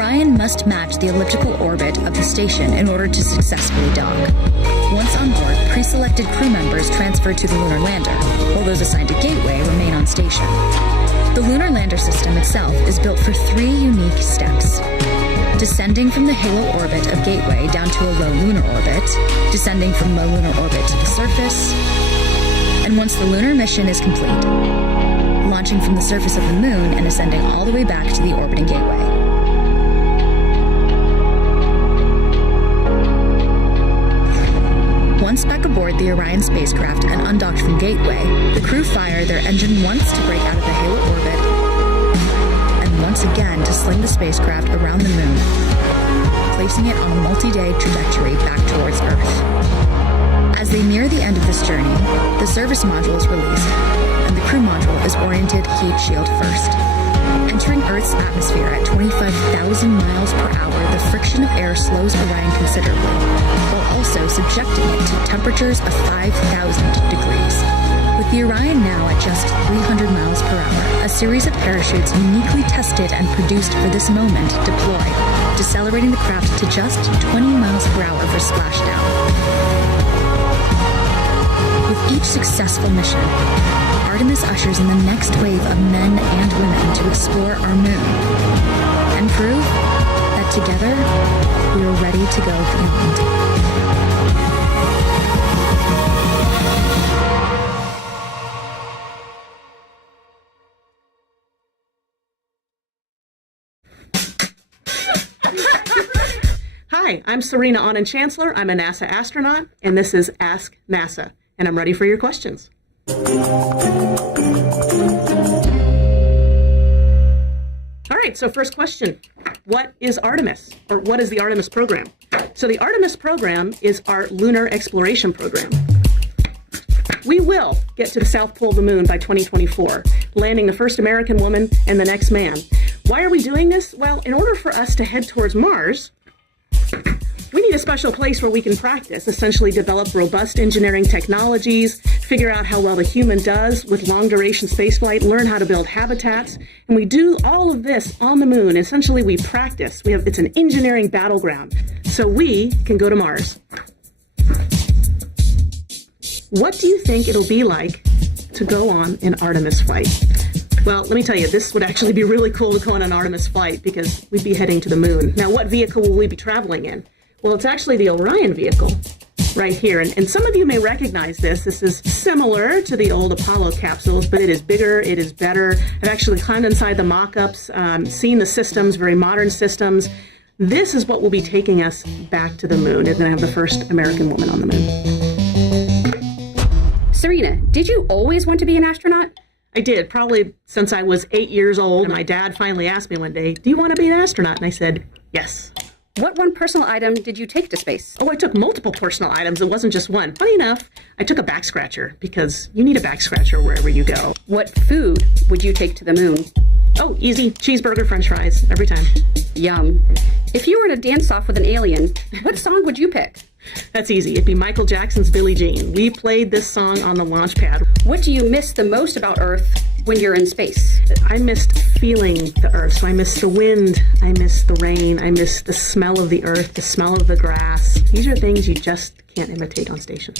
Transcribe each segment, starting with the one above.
Orion must match the elliptical orbit of the station in order to successfully dock. Once on board, pre-selected crew members transfer to the lunar lander, while those assigned to Gateway remain on station. The lunar lander system itself is built for 3 unique steps: descending from the halo orbit of Gateway down to a low lunar orbit, descending from low lunar orbit to the surface, and once the lunar mission is complete, launching from the surface of the moon and ascending all the way back to the orbiting Gateway. Once back aboard the Orion spacecraft and undocked from Gateway, the crew fire their engine once to break out of the halo orbit, and once again to sling the spacecraft around the moon, placing it on a multi-day trajectory back towards Earth. As they near the end of this journey, the service module is released, and the crew module is oriented heat shield first. Entering Earth's atmosphere at 25,000 miles per hour, the friction of air slows Orion considerably, while also subjecting it to temperatures of 5,000 degrees. With the Orion now at just 300 miles per hour, a series of parachutes uniquely tested and produced for this moment deploy, decelerating the craft to just 20 miles per hour for splashdown. With each successful mission, Artemis ushers in the next wave of men and women to explore our moon and prove that together we are ready to go beyond. Hi, I'm Serena Anand Chancellor. I'm a NASA astronaut, and this is Ask NASA, and I'm ready for your questions. All right, so first question, what is Artemis, or what is the Artemis program? So the Artemis program is our lunar exploration program. We will get to the South Pole of the moon by 2024, landing the first American woman and the next man. Why are we doing this? Well, in order for us to head towards Mars, we need a special place where we can practice, essentially develop robust engineering technologies, figure out how well the human does with long-duration spaceflight, learn how to build habitats, and we do all of this on the moon. Essentially, we practice. It's an engineering battleground, so we can go to Mars. What do you think it'll be like to go on an Artemis flight? Well, let me tell you, this would actually be really cool to go on an Artemis flight because we'd be heading to the moon. Now, what vehicle will we be traveling in? Well, it's actually the Orion vehicle right here. And some of you may recognize this. This is similar to the old Apollo capsules, but it is bigger, it is better. I've actually climbed inside the mock-ups, seen the systems, very modern systems. This is what will be taking us back to the moon. It's going to have the first American woman on the moon. Serena, did you always want to be an astronaut? I did, probably since I was 8 years old. And my dad finally asked me one day, do you want to be an astronaut? And I said, yes. What one personal item did you take to space? Oh, I took multiple personal items. It wasn't just one. Funny enough, I took a back scratcher because you need a back scratcher wherever you go. What food would you take to the moon? Oh, easy. Cheeseburger, French fries, every time. Yum. If you were in a dance-off with an alien, what song would you pick? That's easy. It'd be Michael Jackson's Billie Jean. We played this song on the launch pad. What do you miss the most about Earth when you're in space? I missed feeling the Earth. So I miss the wind. I miss the rain. I miss the smell of the Earth, the smell of the grass. These are things you just can't imitate on station.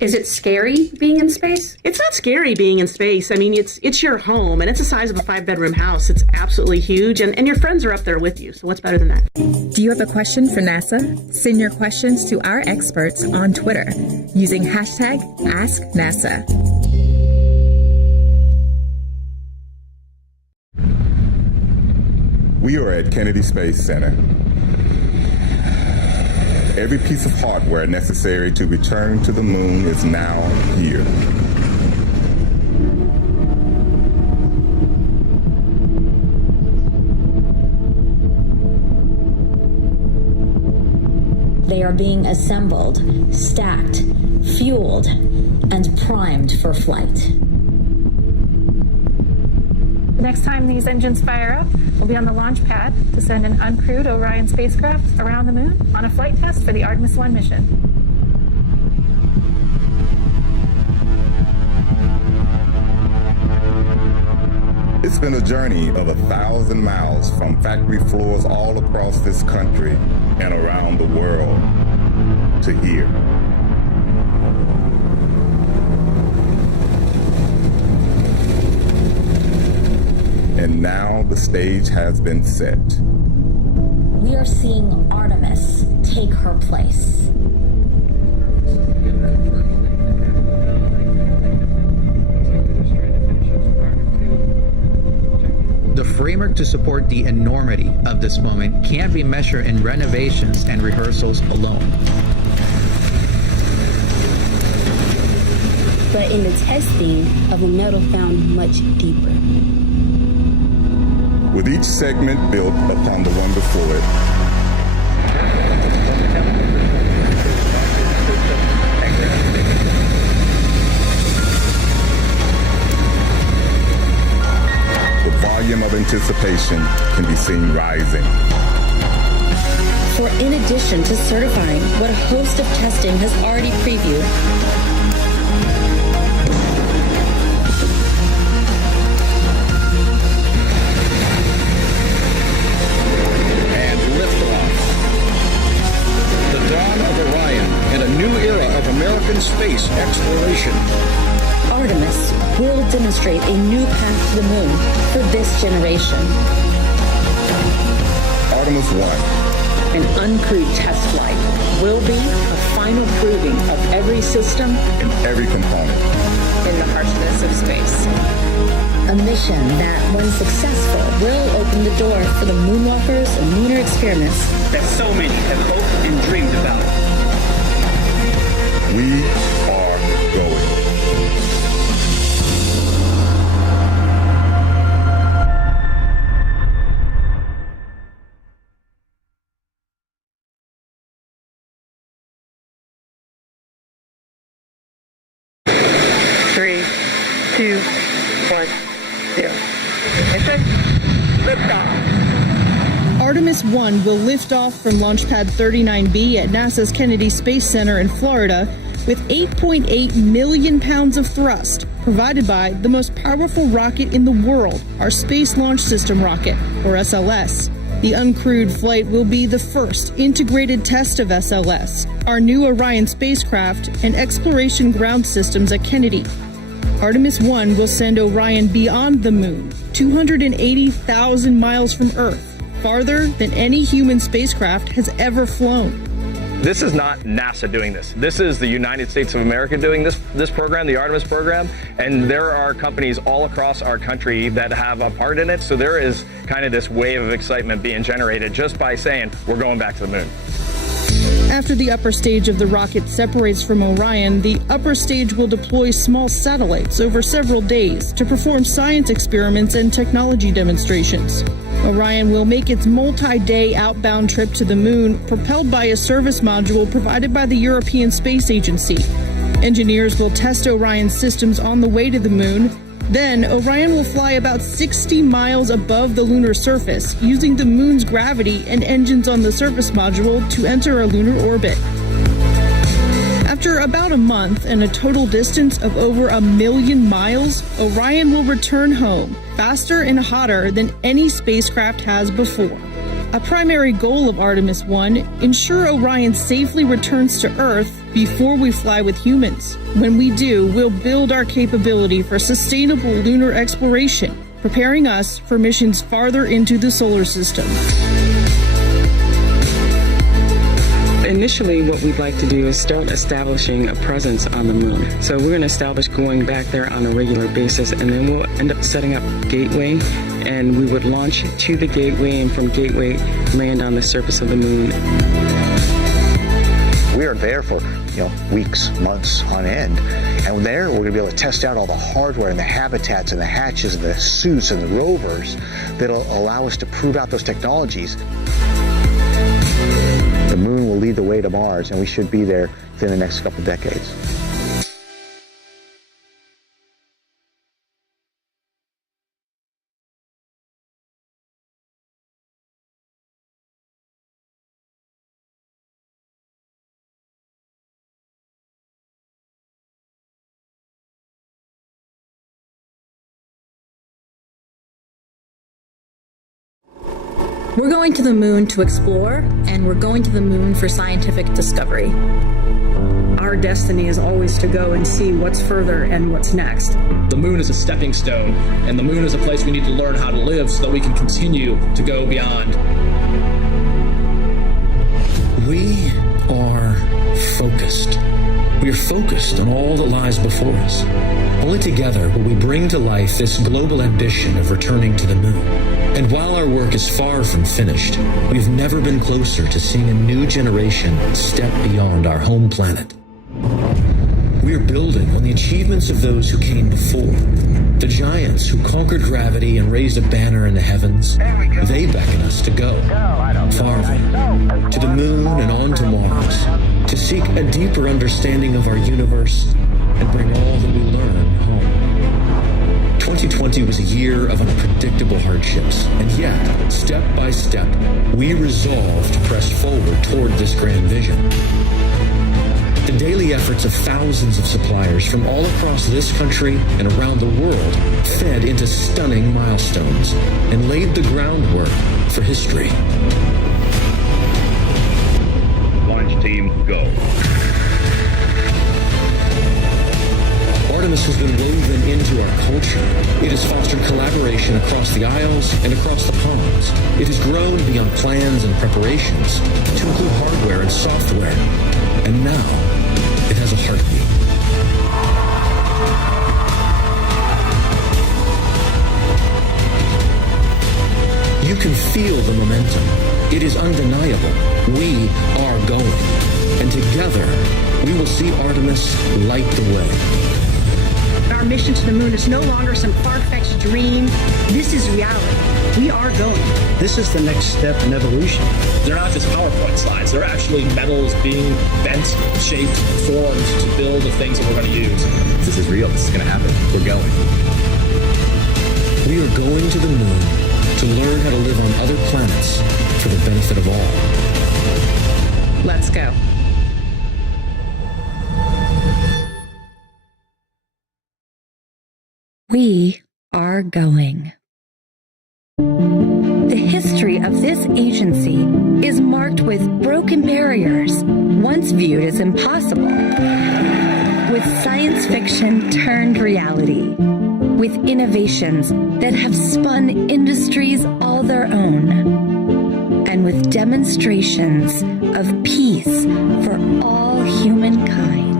Is it scary being in space? It's not scary being in space. I mean, it's your home, and it's the size of a 5-bedroom house. It's absolutely huge, and your friends are up there with you, so what's better than that? Do you have a question for NASA? Send your questions to our experts on Twitter using hashtag AskNASA. We are at Kennedy Space Center. Every piece of hardware necessary to return to the moon is now here. They are being assembled, stacked, fueled, and primed for flight. The next time these engines fire up, we'll be on the launch pad to send an uncrewed Orion spacecraft around the moon on a flight test for the Artemis I mission. It's been a journey of 1,000 miles from factory floors all across this country and around the world to here. And now the stage has been set. We are seeing Artemis take her place. The framework to support the enormity of this moment can't be measured in renovations and rehearsals alone. But in the testing of the metal found much deeper. With each segment built upon the one before it, the volume of anticipation can be seen rising. For in addition to certifying what a host of testing has already previewed, space exploration. Artemis will demonstrate a new path to the moon for this generation. Artemis I, an uncrewed test flight, will be a final proving of every system and every component in the harshness of space. A mission that, when successful, will open the door for the moonwalkers and lunar experiments that so many have hoped and dreamed about. We are going. Three, two, 1, 0. Mission liftoff. Artemis I will lift off from Launch Pad 39B at NASA's Kennedy Space Center in Florida with 8.8 million pounds of thrust provided by the most powerful rocket in the world, our Space Launch System rocket, or SLS. The uncrewed flight will be the first integrated test of SLS, our new Orion spacecraft, and exploration ground systems at Kennedy. Artemis I will send Orion beyond the moon, 280,000 miles from Earth, farther than any human spacecraft has ever flown. This is not NASA doing this. This is the United States of America doing this program, the Artemis program, and there are companies all across our country that have a part in it, so there is kind of this wave of excitement being generated just by saying, we're going back to the moon. After the upper stage of the rocket separates from Orion, the upper stage will deploy small satellites over several days to perform science experiments and technology demonstrations. Orion will make its multi-day outbound trip to the moon, propelled by a service module provided by the European Space Agency. Engineers will test Orion's systems on the way to the moon. Then, Orion will fly about 60 miles above the lunar surface, using the moon's gravity and engines on the surface module to enter a lunar orbit. After about a month and a total distance of over 1 million miles, Orion will return home, faster and hotter than any spacecraft has before. A primary goal of Artemis I, ensure Orion safely returns to Earth before we fly with humans. When we do, we'll build our capability for sustainable lunar exploration, preparing us for missions farther into the solar system. Initially, what we'd like to do is start establishing a presence on the moon. So we're going to establish going back there on a regular basis, and then we'll end up setting up Gateway, and we would launch to the Gateway, and from Gateway land on the surface of the moon. We are there for weeks, months on end, and there we're going to be able to test out all the hardware and the habitats and the hatches and the suits and the rovers that'll allow us to prove out those technologies. The moon will lead the way to Mars, and we should be there within the next couple decades. We're going to the moon to explore, and we're going to the moon for scientific discovery. Our destiny is always to go and see what's further and what's next. The moon is a stepping stone, and the moon is a place we need to learn how to live so that we can continue to go beyond. We are focused. We are focused on all that lies before us. Only together will we bring to life this global ambition of returning to the moon. And while our work is far from finished, we've never been closer to seeing a new generation step beyond our home planet. We are building on the achievements of those who came before. The giants who conquered gravity and raised a banner in the heavens, they beckon us to go farther, to the moon and on to Mars, to seek a deeper understanding of our universe and bring all that we learn home. 2020 was a year of unpredictable hardships, and yet, step by step, we resolved to press forward toward this grand vision. The daily efforts of thousands of suppliers from all across this country and around the world fed into stunning milestones and laid the groundwork for history. Launch team, go. Artemis has been woven into our culture. It has fostered collaboration across the aisles and across the ponds. It has grown beyond plans and preparations to include hardware and software. And now, it has a heartbeat. You can feel the momentum. It is undeniable. We are going. And together, we will see Artemis light the way. Our mission to the moon is no longer some far-fetched dream. This is reality. We are going. This is the next step in evolution. They're not just PowerPoint slides. They're actually metals being bent, shaped, formed to build the things that we're going to use. This is real. This is going to happen. We're going. We are going to the moon to learn how to live on other planets for the benefit of all. Let's go. We are going. The history of this agency is marked with broken barriers, once viewed as impossible, with science fiction turned reality, with innovations that have spun industries all their own, and with demonstrations of peace for all humankind.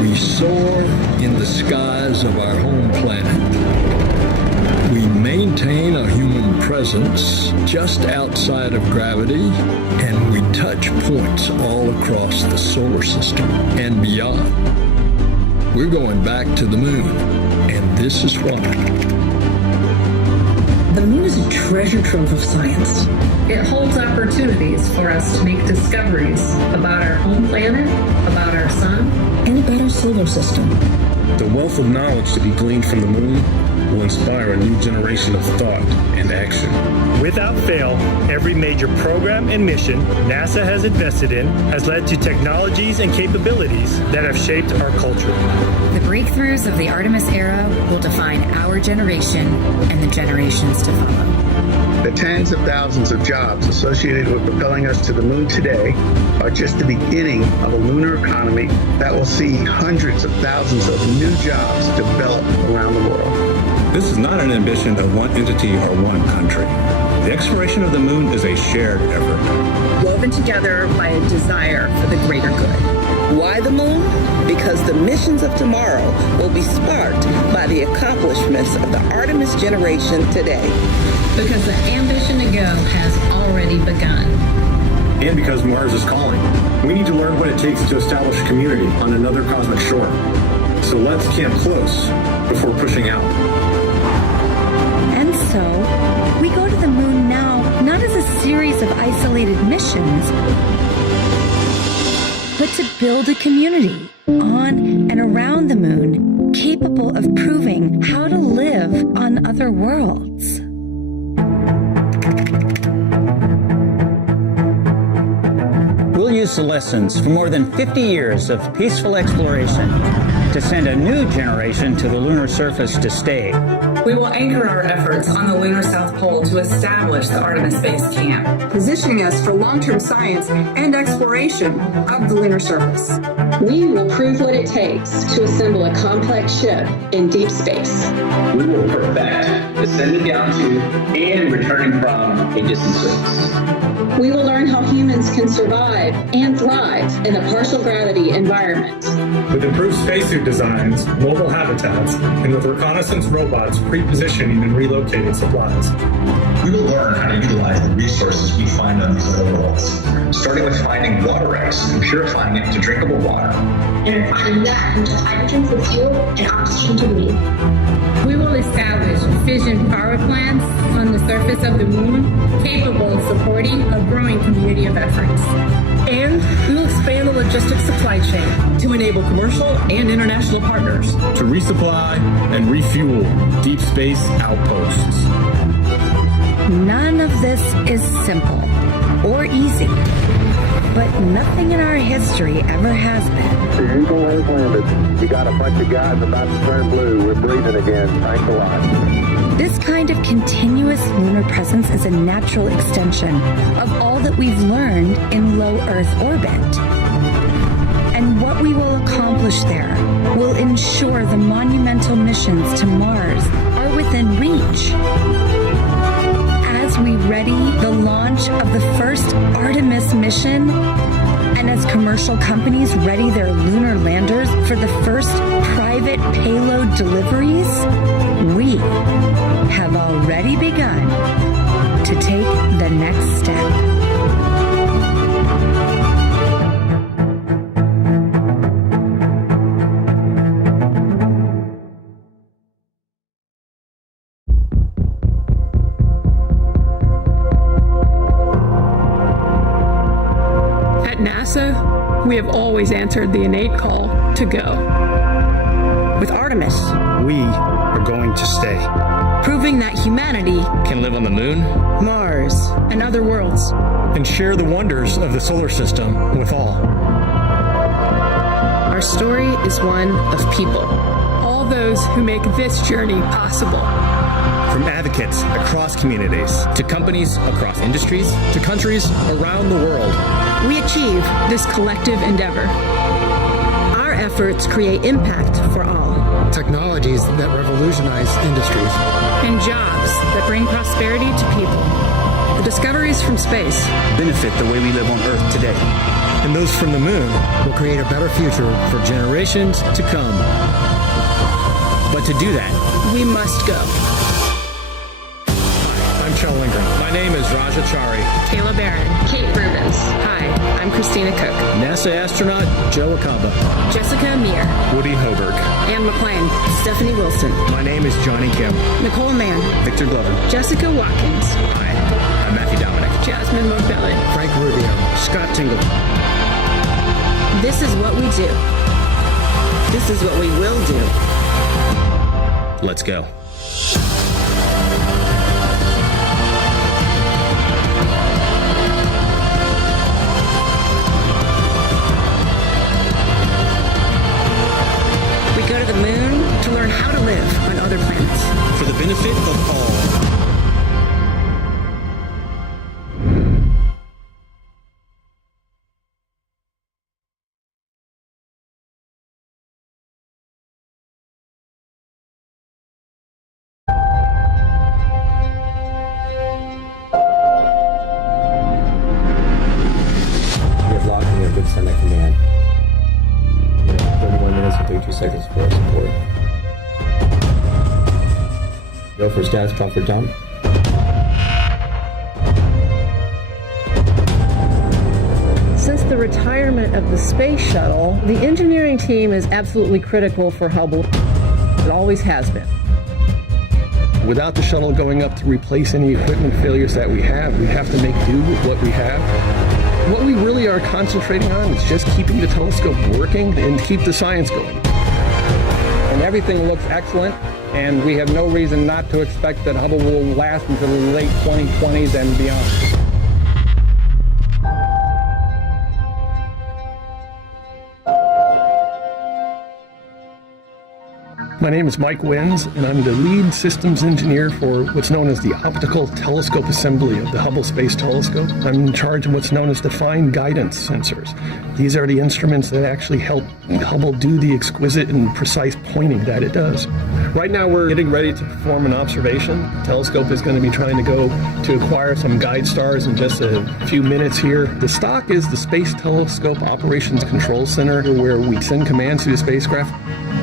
We soar in the skies of our home planet. We maintain a human presence just outside of gravity, and we touch points all across the solar system and beyond. We're going back to the moon, and this is why. The moon is a treasure trove of science. It holds opportunities for us to make discoveries about our home planet, about our sun, and about our solar system. The wealth of knowledge to be gleaned from the moon will inspire a new generation of thought and action. Without fail, every major program and mission NASA has invested in has led to technologies and capabilities that have shaped our culture. The breakthroughs of the Artemis era will define our generation and the generations to follow. The tens of thousands of jobs associated with propelling us to the moon today are just the beginning of a lunar economy that will see hundreds of thousands of new jobs develop around the world. This is not an ambition of one entity or one country. The exploration of the moon is a shared effort, woven together by a desire for the greater good. Why the moon? Because the missions of tomorrow will be sparked by the accomplishments of the Artemis generation today. Because the ambition to go has already begun. and because Mars is calling. We need to learn what it takes to establish a community on another cosmic shore. So let's camp close before pushing out. And so, we go to the moon now, not as a series of isolated missions, but to build a community on and around the moon capable of proving how to live on other worlds. We'll use the lessons from more than 50 years of peaceful exploration to send a new generation to the lunar surface to stay. We will anchor our efforts on the lunar South Pole to establish the Artemis Base Camp, positioning us for long-term science and exploration of the lunar surface. We will prove what it takes to assemble a complex ship in deep space. We will perfect ascending down to and returning from a distant surface. We will learn how humans can survive and thrive in a partial gravity environment. With improved spacesuit designs, mobile habitats, and with reconnaissance robots pre-positioning and relocating supplies. We will learn how to utilize the resources we find on these other worlds, starting with finding water ice and purifying it to drinkable water. And refining that into hydrogen for fuel and oxygen to breathe. We will establish fission power plants on the surface of the moon capable of supporting a growing community of efforts. And we will expand the logistics supply chain to enable commercial and international partners to resupply and refuel deep space outposts. None of this is simple or easy, but nothing in our history ever has been. The Eagle has landed. You got a bunch of guys about to turn blue. We're breathing again. Thanks a lot. This kind of continuous lunar presence is a natural extension of all that we've learned in low Earth orbit. And what we will accomplish there will ensure the monumental missions to Mars are within reach. As we ready the launch of the first Artemis mission, and as commercial companies ready their lunar landers for the first private payload deliveries, we have already begun to take the next step. At NASA, we have always answered the innate call to go. With Artemis, we are going to stay. Proving that humanity can live on the moon, Mars, and other worlds, and share the wonders of the solar system with all. Our story is one of people. All those who make this journey possible. From advocates across communities, to companies across industries, to countries around the world, we achieve this collective endeavor. Our efforts create impact for all. Technologies that revolutionize industries. And jobs that bring prosperity to people. The discoveries from space benefit the way we live on Earth today. And those from the moon will create a better future for generations to come. But to do that, we must go. I'm Charles Lindgren. My name is Raja Chari. Kayla Barron. Kate Rubens. Hi, I'm Christina Cook. NASA astronaut Joe Acaba. Jessica Amir. Woody Hoberg. Ann McLean. Stephanie Wilson. My name is Johnny Kim. Nicole Mann. Victor Glover. Jessica Watkins. Hi, I'm Matthew Dominic. Jasmine Montbelli. Frank Rubio. Scott Tingle. This is what we do. This is what we will do. Let's go. We go to the moon to learn how to live on other planets. For the benefit of all. Send that command. 31 minutes and 32 seconds for support. Go for status comfort jump. Since the retirement of the space shuttle, the engineering team is absolutely critical for Hubble. It always has been. Without the shuttle going up to replace any equipment failures that we have to make do with what we have. What we really are concentrating on is just keeping the telescope working and keep the science going. And everything looks excellent, and we have no reason not to expect that Hubble will last until the late 2020s and beyond. My name is Mike Wins, and I'm the lead systems engineer for what's known as the Optical Telescope Assembly of the Hubble Space Telescope. I'm in charge of what's known as defined guidance sensors. These are the instruments that actually help Hubble do the exquisite and precise pointing that it does. Right now we're getting ready to perform an observation. The telescope is going to be trying to go to acquire some guide stars in just a few minutes here. The stock is the Space Telescope Operations Control Center, where we send commands to the spacecraft.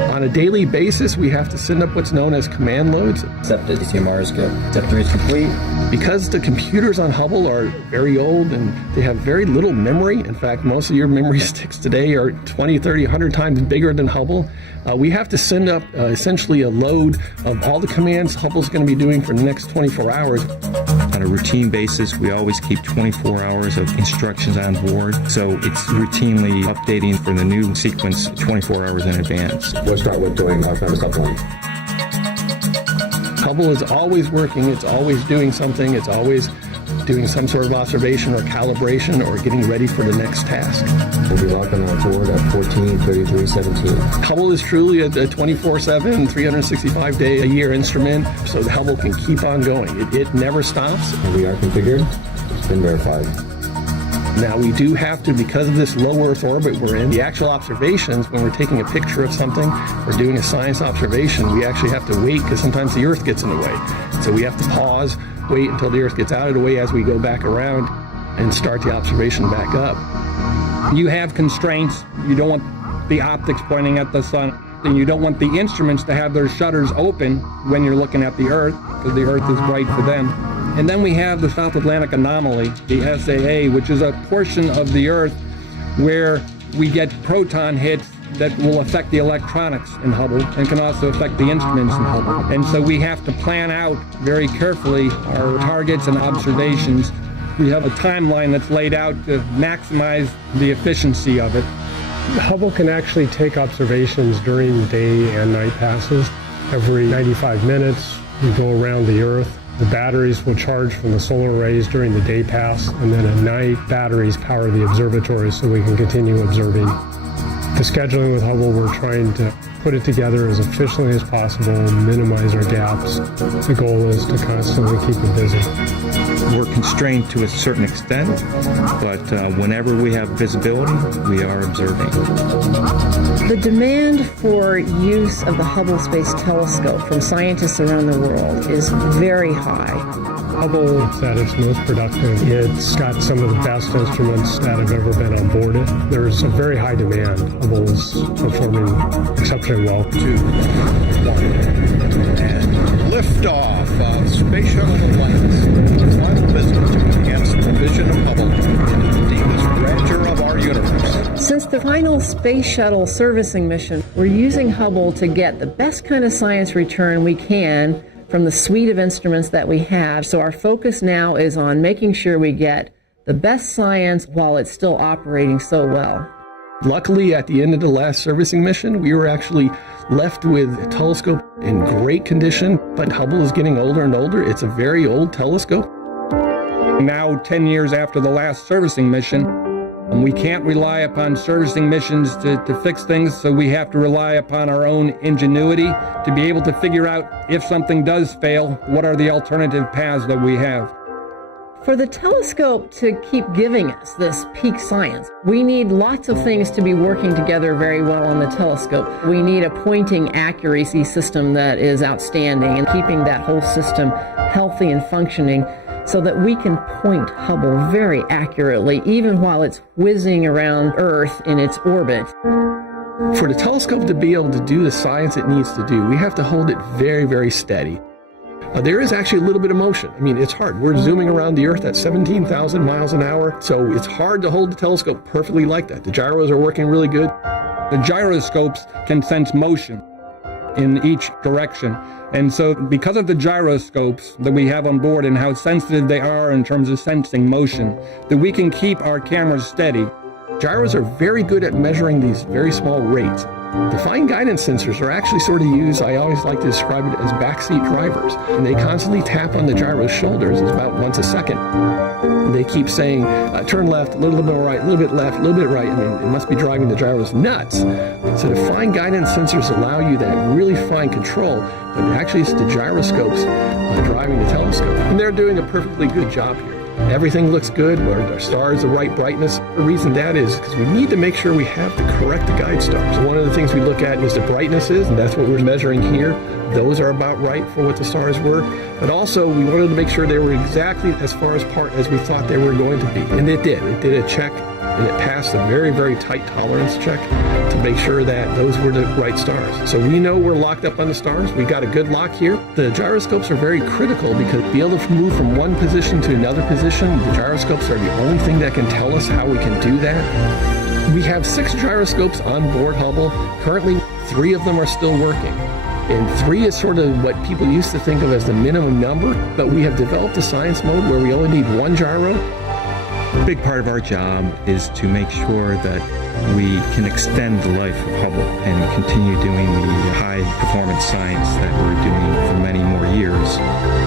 On a daily basis, we have to send up what's known as command loads. Accepted. TMR is good. Step 3 is complete. Because the computers on Hubble are very old and they have very little memory, in fact, most of your memory sticks today are 20, 30, 100 times bigger than Hubble, we have to send up essentially a load of all the commands Hubble's going to be doing for the next 24 hours. On a routine basis, we always keep 24 hours of instructions on board, so it's routinely updating for the new sequence 24 hours in advance. We'll start with doing Artemis I. Hubble is always working, it's always doing something, it's always doing some sort of observation or calibration or getting ready for the next task. We'll be logging on board at 14:33:17. Hubble is truly a 24/7, 365-day-a-year instrument, so the Hubble can keep on going. It never stops. And we are configured. It's been verified. Now we do have to, because of this low Earth orbit we're in, the actual observations, when we're taking a picture of something or doing a science observation, we actually have to wait because sometimes the Earth gets in the way. So we have to pause, wait until the Earth gets out of the way as we go back around and start the observation back up. You have constraints. You don't want the optics pointing at the sun, and you don't want the instruments to have their shutters open when you're looking at the Earth, because the Earth is bright for them. And then we have the South Atlantic Anomaly, the SAA, which is a portion of the Earth where we get proton hits that will affect the electronics in Hubble and can also affect the instruments in Hubble. And so we have to plan out very carefully our targets and observations. We have a timeline that's laid out to maximize the efficiency of it. Hubble can actually take observations during day and night passes. Every 95 minutes, we go around the Earth. The batteries will charge from the solar rays during the day pass, and then at night, batteries power the observatory so we can continue observing. The scheduling with Hubble, we're trying to put it together as efficiently as possible and minimize our gaps. The goal is to constantly keep it busy. We're constrained to a certain extent, but whenever we have visibility, we are observing. The demand for use of the Hubble Space Telescope from scientists around the world is very high. Hubble is at its most productive. It's got some of the best instruments that have ever been on board it. There's a very high demand. Hubble is performing exceptionally well. 2, 1, and liftoff of Space Shuttle Alliance. Our final visit to enhance the vision of Hubble into the deepest grandeur of our universe. Since the final Space Shuttle servicing mission, we're using Hubble to get the best kind of science return we can from the suite of instruments that we have. So our focus now is on making sure we get the best science while it's still operating so well. Luckily, at the end of the last servicing mission, we were actually left with a telescope in great condition, but Hubble is getting older and older. It's a very old telescope. Now, 10 years after the last servicing mission, we can't rely upon servicing missions to fix things, so we have to rely upon our own ingenuity to be able to figure out if something does fail, what are the alternative paths that we have. For the telescope to keep giving us this peak science, we need lots of things to be working together very well on the telescope. We need a pointing accuracy system that is outstanding and keeping that whole system healthy and functioning so that we can point Hubble very accurately, even while it's whizzing around Earth in its orbit. For the telescope to be able to do the science it needs to do, we have to hold it very, very steady. There is actually a little bit of motion. I mean, it's hard. We're zooming around the Earth at 17,000 miles an hour, so it's hard to hold the telescope perfectly like that. The gyros are working really good. The gyroscopes can sense motion in each direction. And so because of the gyroscopes that we have on board and how sensitive they are in terms of sensing motion, that we can keep our cameras steady. Gyros are very good at measuring these very small rates. The fine guidance sensors are actually sort of used, I always like to describe it as backseat drivers, and they constantly tap on the gyro's shoulders about once a second. They keep saying, turn left, a little bit more right, a little bit left, a little bit right. I mean, it must be driving the gyros nuts. So the fine guidance sensors allow you that really fine control, but actually it's the gyroscopes driving the telescope. And they're doing a perfectly good job here. Everything looks good, our stars the right brightness. The reason that is because we need to make sure we have the correct guide stars. One of the things we look at is the brightnesses, and that's what we're measuring here. Those are about right for what the stars were. But also, we wanted to make sure they were exactly as far apart as we thought they were going to be. And it did. It did a check, and it passed a very, very tight tolerance check to make sure that those were the right stars. So we know we're locked up on the stars. We got a good lock here. The gyroscopes are very critical because to be able to move from one position to another position, the gyroscopes are the only thing that can tell us how we can do that. We have 6 gyroscopes on board Hubble. Currently, 3 of them are still working. And 3 is sort of what people used to think of as the minimum number, but we have developed a science mode where we only need 1 gyro. A big part of our job is to make sure that we can extend the life of Hubble and continue doing the high-performance science that we're doing for many more years.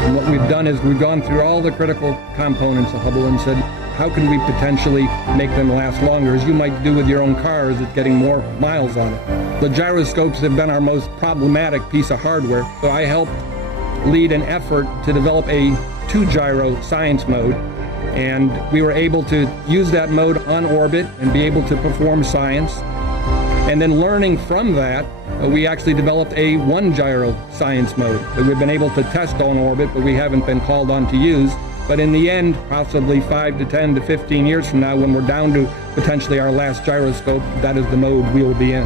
And what we've done is we've gone through all the critical components of Hubble and said, how can we potentially make them last longer, as you might do with your own cars, it's getting more miles on it. The gyroscopes have been our most problematic piece of hardware, so I helped lead an effort to develop a 2-gyro science mode, and we were able to use that mode on orbit and be able to perform science. And then learning from that, we actually developed a 1-gyro science mode that we've been able to test on orbit, but we haven't been called on to use. But in the end, possibly 5 to 10 to 15 years from now, when we're down to potentially our last gyroscope, that is the mode we will be in.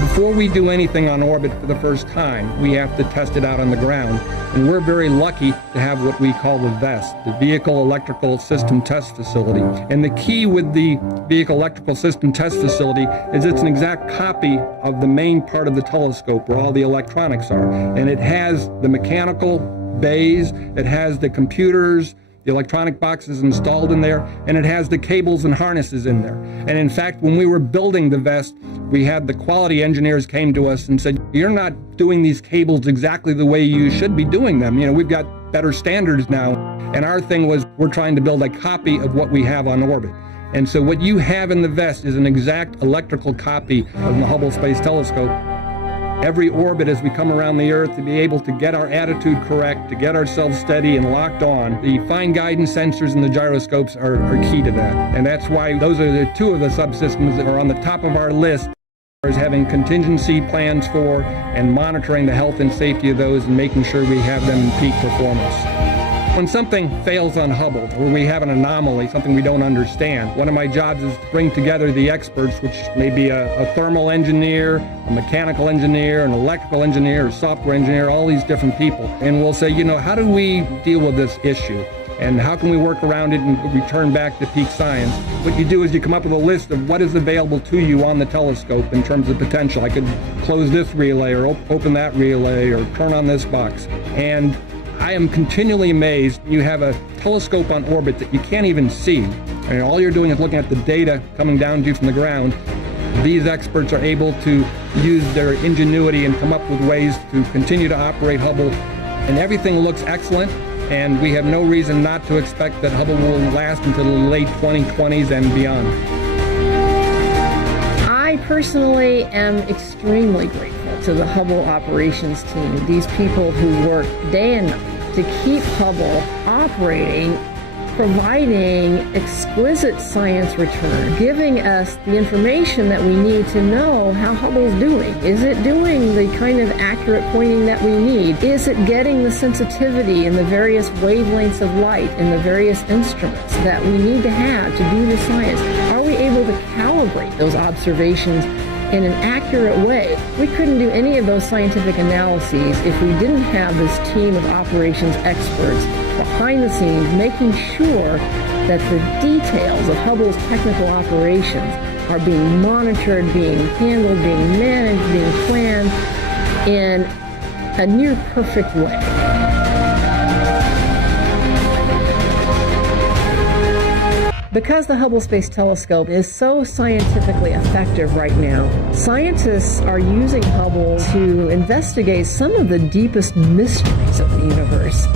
Before we do anything on orbit for the first time, we have to test it out on the ground. And we're very lucky to have what we call the VEST, the Vehicle Electrical System Test Facility. And the key with the Vehicle Electrical System Test Facility is it's an exact copy of the main part of the telescope where all the electronics are. And it has the mechanical bays, it has the computers, the electronic boxes installed in there, and it has the cables and harnesses in there. And in fact, when we were building the VEST, we had the quality engineers came to us and said, you're not doing these cables exactly the way you should be doing them. You know, we've got better standards now. And our thing was, we're trying to build a copy of what we have on orbit. And so what you have in the VEST is an exact electrical copy of the Hubble Space Telescope. Every orbit as we come around the Earth, to be able to get our attitude correct, to get ourselves steady and locked on. The fine guidance sensors and the gyroscopes are key to that. And that's why those are the 2 of the subsystems that are on the top of our list, is having contingency plans for and monitoring the health and safety of those and making sure we have them in peak performance. When something fails on Hubble, or we have an anomaly, something we don't understand, one of my jobs is to bring together the experts, which may be a thermal engineer, a mechanical engineer, an electrical engineer, a software engineer, all these different people. And we'll say, you know, how do we deal with this issue? And how can we work around it and return back to peak science? What you do is you come up with a list of what is available to you on the telescope in terms of potential. I could close this relay or open that relay or turn on this box. And I am continually amazed. You have a telescope on orbit that you can't even see. I mean, all you're doing is looking at the data coming down to you from the ground. These experts are able to use their ingenuity and come up with ways to continue to operate Hubble. And everything looks excellent. And we have no reason not to expect that Hubble will last until the late 2020s and beyond. I personally am extremely grateful to the Hubble operations team, these people who work day and night to keep Hubble operating, providing exquisite science return, giving us the information that we need to know how Hubble's doing. Is it doing the kind of accurate pointing that we need? Is it getting the sensitivity in the various wavelengths of light in the various instruments that we need to have to do the science? Are we able to calibrate those observations in an accurate way? We couldn't do any of those scientific analyses if we didn't have this team of operations experts behind the scenes making sure that the details of Hubble's technical operations are being monitored, being handled, being managed, being planned in a near perfect way. Because the Hubble Space Telescope is so scientifically effective right now, scientists are using Hubble to investigate some of the deepest mysteries of the universe.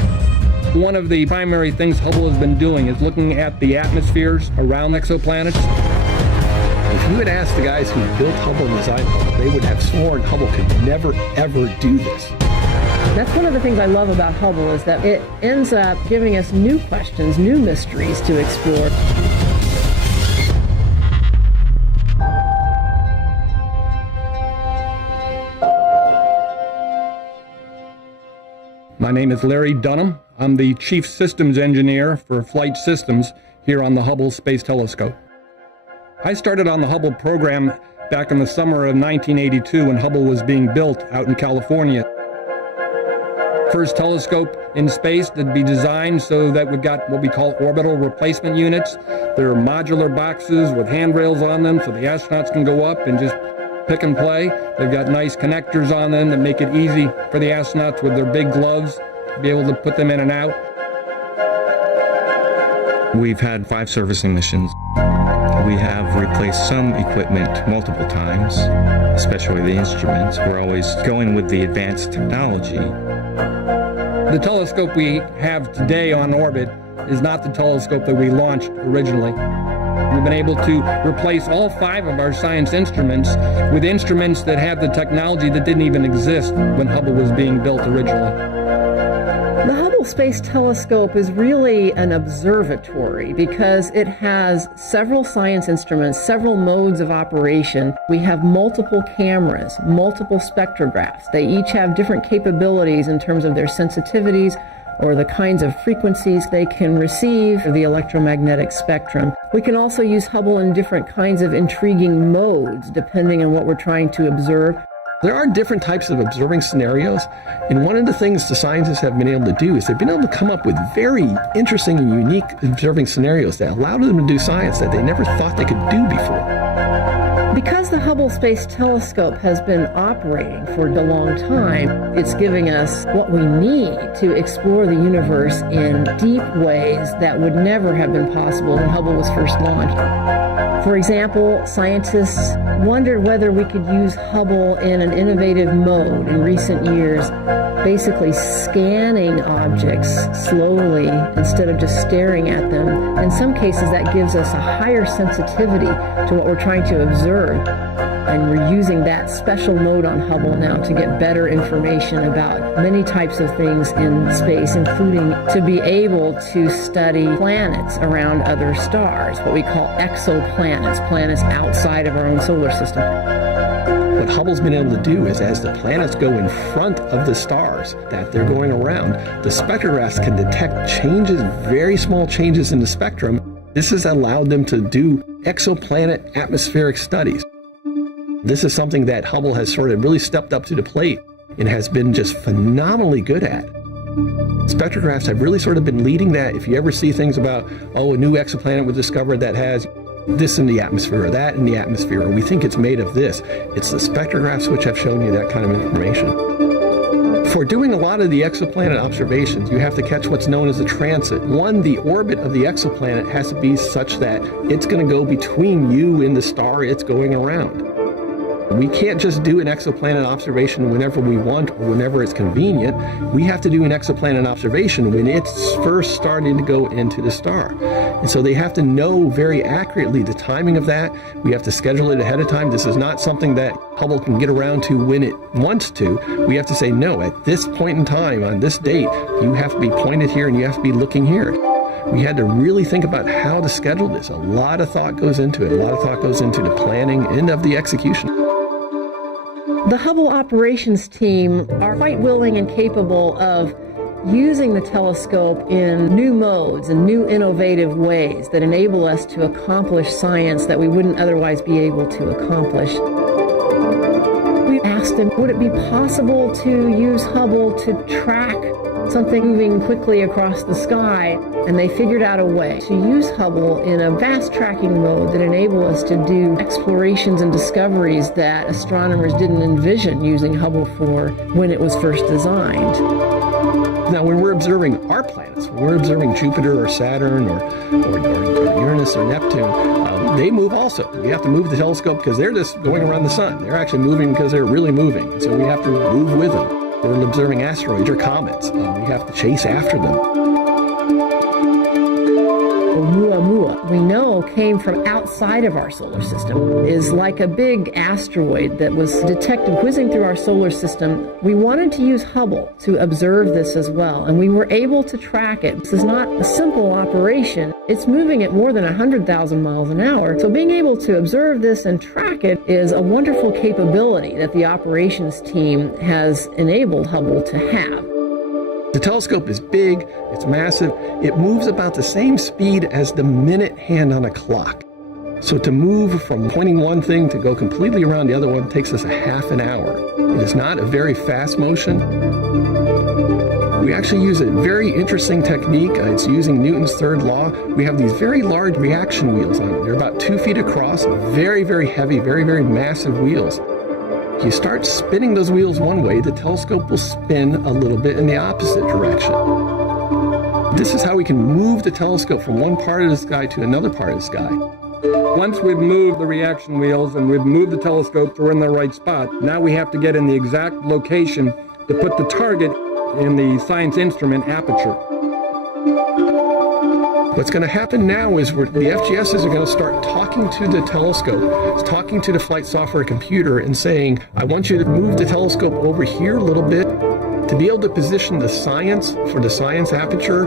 One of the primary things Hubble has been doing is looking at the atmospheres around exoplanets. If you had asked the guys who built Hubble and designed Hubble, they would have sworn Hubble could never, ever do this. That's one of the things I love about Hubble is that it ends up giving us new questions, new mysteries to explore. My name is Larry Dunham. I'm the Chief Systems Engineer for Flight Systems here on the Hubble Space Telescope. I started on the Hubble program back in the summer of 1982 when Hubble was being built out in California. First telescope in space to be designed so that we've got what we call orbital replacement units. They're modular boxes with handrails on them so the astronauts can go up and just pick and play. They've got nice connectors on them that make it easy for the astronauts with their big gloves to be able to put them in and out. We've had 5 servicing missions. We have replaced some equipment multiple times, especially the instruments. We're always going with the advanced technology. The telescope we have today on orbit is not the telescope that we launched originally. We've been able to replace all 5 of our science instruments with instruments that have the technology that didn't even exist when Hubble was being built originally. The Hubble Space Telescope is really an observatory because it has several science instruments, several modes of operation. We have multiple cameras, multiple spectrographs. They each have different capabilities in terms of their sensitivities or the kinds of frequencies they can receive, or the electromagnetic spectrum. We can also use Hubble in different kinds of intriguing modes depending on what we're trying to observe. There are different types of observing scenarios, and one of the things the scientists have been able to do is they've been able to come up with very interesting and unique observing scenarios that allow them to do science that they never thought they could do before. Because the Hubble Space Telescope has been operating for a long time, it's giving us what we need to explore the universe in deep ways that would never have been possible when Hubble was first launched. For example, scientists wondered whether we could use Hubble in an innovative mode in recent years, basically scanning objects slowly instead of just staring at them. In some cases, that gives us a higher sensitivity to what we're trying to observe. And we're using that special mode on Hubble now to get better information about many types of things in space, including to be able to study planets around other stars, what we call exoplanets, planets outside of our own solar system. What Hubble's been able to do is as the planets go in front of the stars that they're going around, the spectrographs can detect changes, very small changes in the spectrum. This has allowed them to do exoplanet atmospheric studies. This is something that Hubble has sort of really stepped up to the plate and has been just phenomenally good at. Spectrographs have really sort of been leading that. If you ever see things about, a new exoplanet was discovered that has this in the atmosphere or that in the atmosphere, or we think it's made of this, it's the spectrographs which have shown you that kind of information. For doing a lot of the exoplanet observations, you have to catch what's known as a transit. One, the orbit of the exoplanet has to be such that it's going to go between you and the star it's going around. We can't just do an exoplanet observation whenever we want or whenever it's convenient. We have to do an exoplanet observation when it's first starting to go into the star. And so they have to know very accurately the timing of that. We have to schedule it ahead of time. This is not something that Hubble can get around to when it wants to. We have to say, no, at this point in time, on this date, you have to be pointed here and you have to be looking here. We had to really think about how to schedule this. A lot of thought goes into it. A lot of thought goes into the planning and of the execution. The Hubble operations team are quite willing and capable of using the telescope in new modes and new innovative ways that enable us to accomplish science that we wouldn't otherwise be able to accomplish. We asked them, would it be possible to use Hubble to track something moving quickly across the sky? And they figured out a way to use Hubble in a vast tracking mode that enable us to do explorations and discoveries that astronomers didn't envision using Hubble for when it was first designed. Now, when we're observing our planets, when we're observing Jupiter or Saturn or Uranus or Neptune, they move also. We have to move the telescope because they're just going around the sun. They're actually moving because they're really moving. So we have to move with them. We're observing asteroids or comets. We have to chase after them. Hubble, we know came from outside of our solar system, is like a big asteroid that was detected whizzing through our solar system. We wanted to use Hubble to observe this as well, and we were able to track it. This is not a simple operation. It's moving at more than 100,000 miles an hour. So being able to observe this and track it is a wonderful capability that the operations team has enabled Hubble to have. The telescope is big, it's massive, it moves about the same speed as the minute hand on a clock. So to move from pointing one thing to go completely around the other one takes us a half an hour. It is not a very fast motion. We actually use a very interesting technique. It's using Newton's third law. We have these very large reaction wheels on it. They're about 2 feet across, very, very heavy, very, very massive wheels. You start spinning those wheels one way, the telescope will spin a little bit in the opposite direction. This is how we can move the telescope from one part of the sky to another part of the sky. Once we've moved the reaction wheels and we've moved the telescope so we're in the right spot, now we have to get in the exact location to put the target in the science instrument aperture. What's going to happen now is the FGSs are going to start talking to the telescope, talking to the flight software computer and saying, I want you to move the telescope over here a little bit to be able to position the science for the science aperture.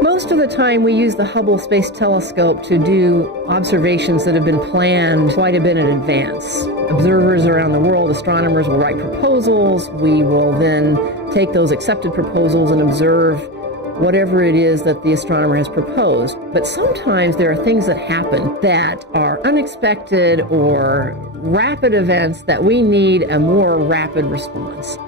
Most of the time we use the Hubble Space Telescope to do observations that have been planned quite a bit in advance. Observers around the world, astronomers will write proposals. We will then take those accepted proposals and observe whatever it is that the astronomer has proposed. But sometimes there are things that happen that are unexpected or rapid events that we need a more rapid response.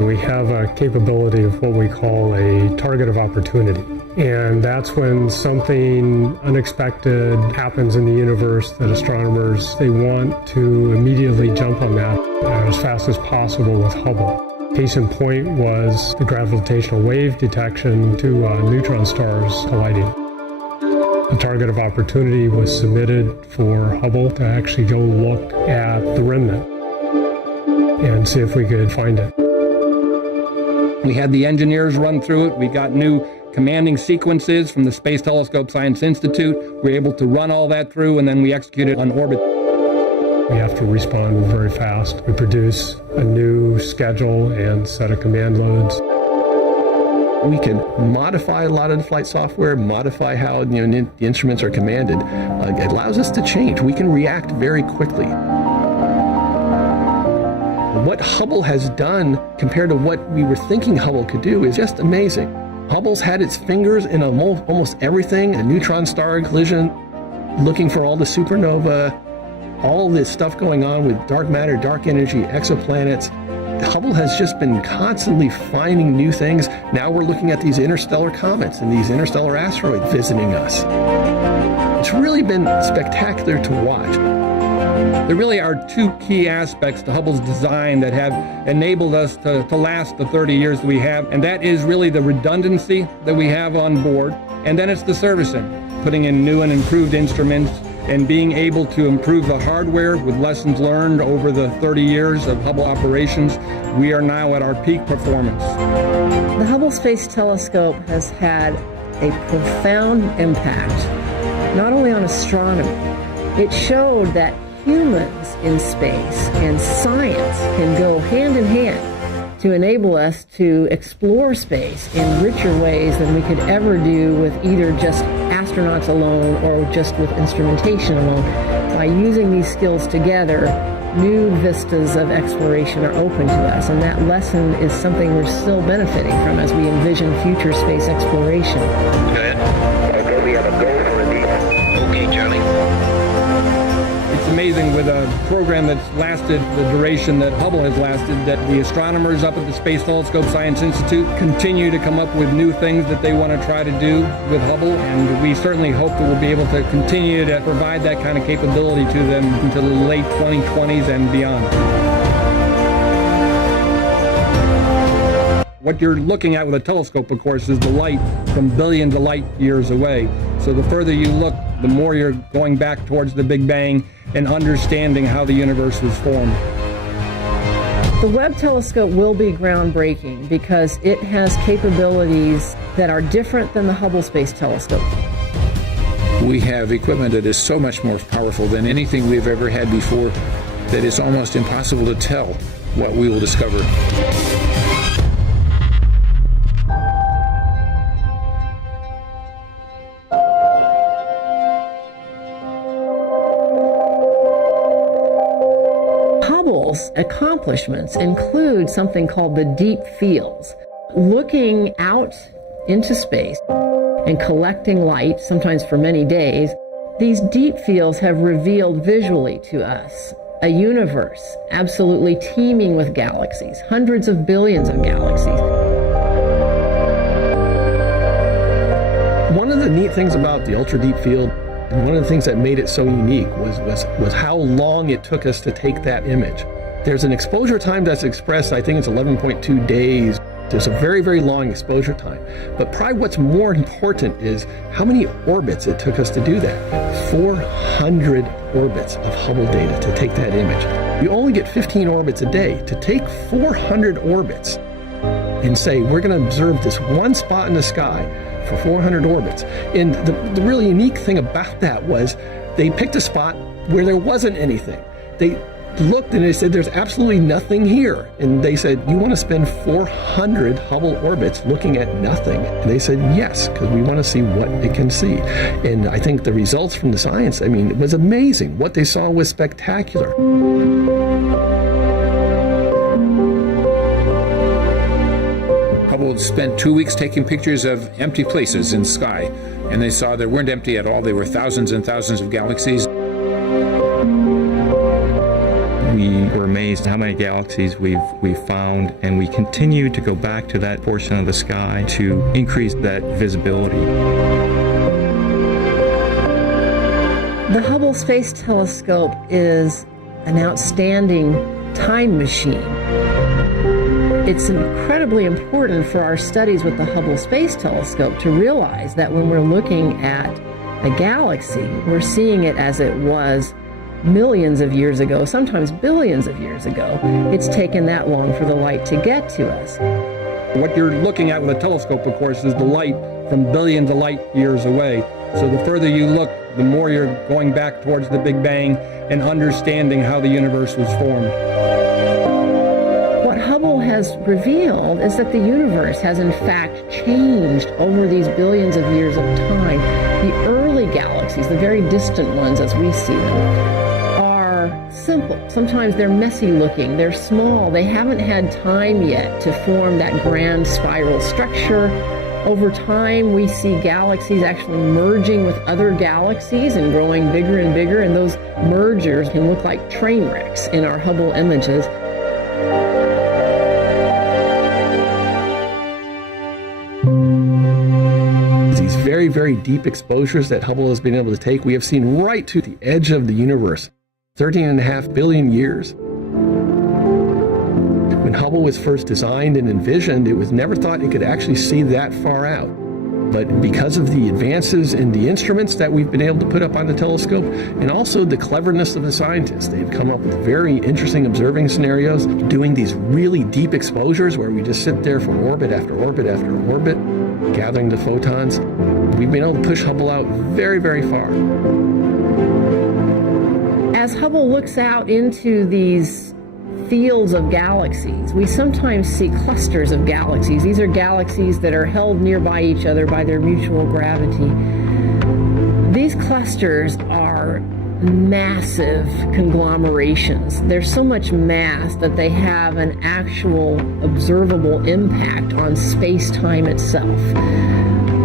We have a capability of what we call a target of opportunity. And that's when something unexpected happens in the universe that astronomers, they want to immediately jump on that as fast as possible with Hubble. Case in point was the gravitational wave detection to neutron stars colliding. A target of opportunity was submitted for Hubble to actually go look at the remnant and see if we could find it. We had the engineers run through it. We got new commanding sequences from the Space Telescope Science Institute. We were able to run all that through, and then we executed on orbit. We have to respond very fast. We produce a new schedule and set of command loads. We can modify a lot of the flight software, modify how the instruments are commanded. It allows us to change. We can react very quickly. What Hubble has done compared to what we were thinking Hubble could do is just amazing. Hubble's had its fingers in almost everything, a neutron star collision, looking for all the supernova, all this stuff going on with dark matter, dark energy, exoplanets. Hubble has just been constantly finding new things. Now we're looking at these interstellar comets and these interstellar asteroids visiting us. It's really been spectacular to watch. There really are two key aspects to Hubble's design that have enabled us to last the 30 years that we have, and that is really the redundancy that we have on board, and then it's the servicing, putting in new and improved instruments, and being able to improve the hardware with lessons learned over the 30 years of Hubble operations. We are now at our peak performance. The Hubble Space Telescope has had a profound impact, not only on astronomy. It showed that humans in space and science can go hand in hand to enable us to explore space in richer ways than we could ever do with either just astronauts alone or just with instrumentation alone. By using these skills together, new vistas of exploration are open to us, and that lesson is something we're still benefiting from as we envision future space exploration. Go ahead. Okay, we have a go for a deep. Okay, Charlie. It's amazing with a program that's lasted the duration that Hubble has lasted, that the astronomers up at the Space Telescope Science Institute continue to come up with new things that they want to try to do with Hubble, and we certainly hope that we'll be able to continue to provide that kind of capability to them into the late 2020s and beyond. What you're looking at with a telescope, of course, is the light from billions of light years away. So the further you look, the more you're going back towards the Big Bang and understanding how the universe was formed. The Webb telescope will be groundbreaking because it has capabilities that are different than the Hubble Space Telescope. We have equipment that is so much more powerful than anything we've ever had before that it's almost impossible to tell what we will discover. Hubble's accomplishments include something called the deep fields, looking out into space and collecting light, sometimes for many days. These deep fields have revealed visually to us a universe absolutely teeming with galaxies, hundreds of billions of galaxies. One of the neat things about the ultra deep field, and one of the things that made it so unique was how long it took us to take that image. There's an exposure time that's expressed, I think it's 11.2 days. There's a very, very long exposure time. But probably what's more important is how many orbits it took us to do that. 400 orbits of Hubble data to take that image. You only get 15 orbits a day. To take 400 orbits and say, we're going to observe this one spot in the sky for 400 orbits. And the really unique thing about that was they picked a spot where there wasn't anything. They looked and they said, there's absolutely nothing here. And they said, you want to spend 400 Hubble orbits looking at nothing? And they said, yes, because we want to see what it can see. And I think the results from the science, I mean, it was amazing. What they saw was spectacular. Hubble spent 2 weeks taking pictures of empty places in the sky, and they saw they weren't empty at all. They were thousands and thousands of galaxies. We were amazed how many galaxies we've found, and we continue to go back to that portion of the sky to increase that visibility. The Hubble Space Telescope is an outstanding time machine. It's incredibly important for our studies with the Hubble Space Telescope to realize that when we're looking at a galaxy, we're seeing it as it was millions of years ago, sometimes billions of years ago. It's taken that long for the light to get to us. What you're looking at with a telescope, of course, is the light from billions of light years away. So the further you look, the more you're going back towards the Big Bang and understanding how the universe was formed. What Hubble has revealed is that the universe has in fact changed over these billions of years of time. The early galaxies, the very distant ones as we see them, simple. Sometimes they're messy looking, they're small, they haven't had time yet to form that grand spiral structure. Over time, we see galaxies actually merging with other galaxies and growing bigger and bigger, and those mergers can look like train wrecks in our Hubble images. These very, very deep exposures that Hubble has been able to take, we have seen right to the edge of the universe. 13.5 billion years. When Hubble was first designed and envisioned, it was never thought it could actually see that far out. But because of the advances in the instruments that we've been able to put up on the telescope, and also the cleverness of the scientists, they've come up with very interesting observing scenarios, doing these really deep exposures where we just sit there for orbit after orbit after orbit, gathering the photons. We've been able to push Hubble out very, very far. As Hubble looks out into these fields of galaxies, we sometimes see clusters of galaxies. These are galaxies that are held nearby each other by their mutual gravity. These clusters are massive conglomerations. There's so much mass that they have an actual observable impact on space-time itself.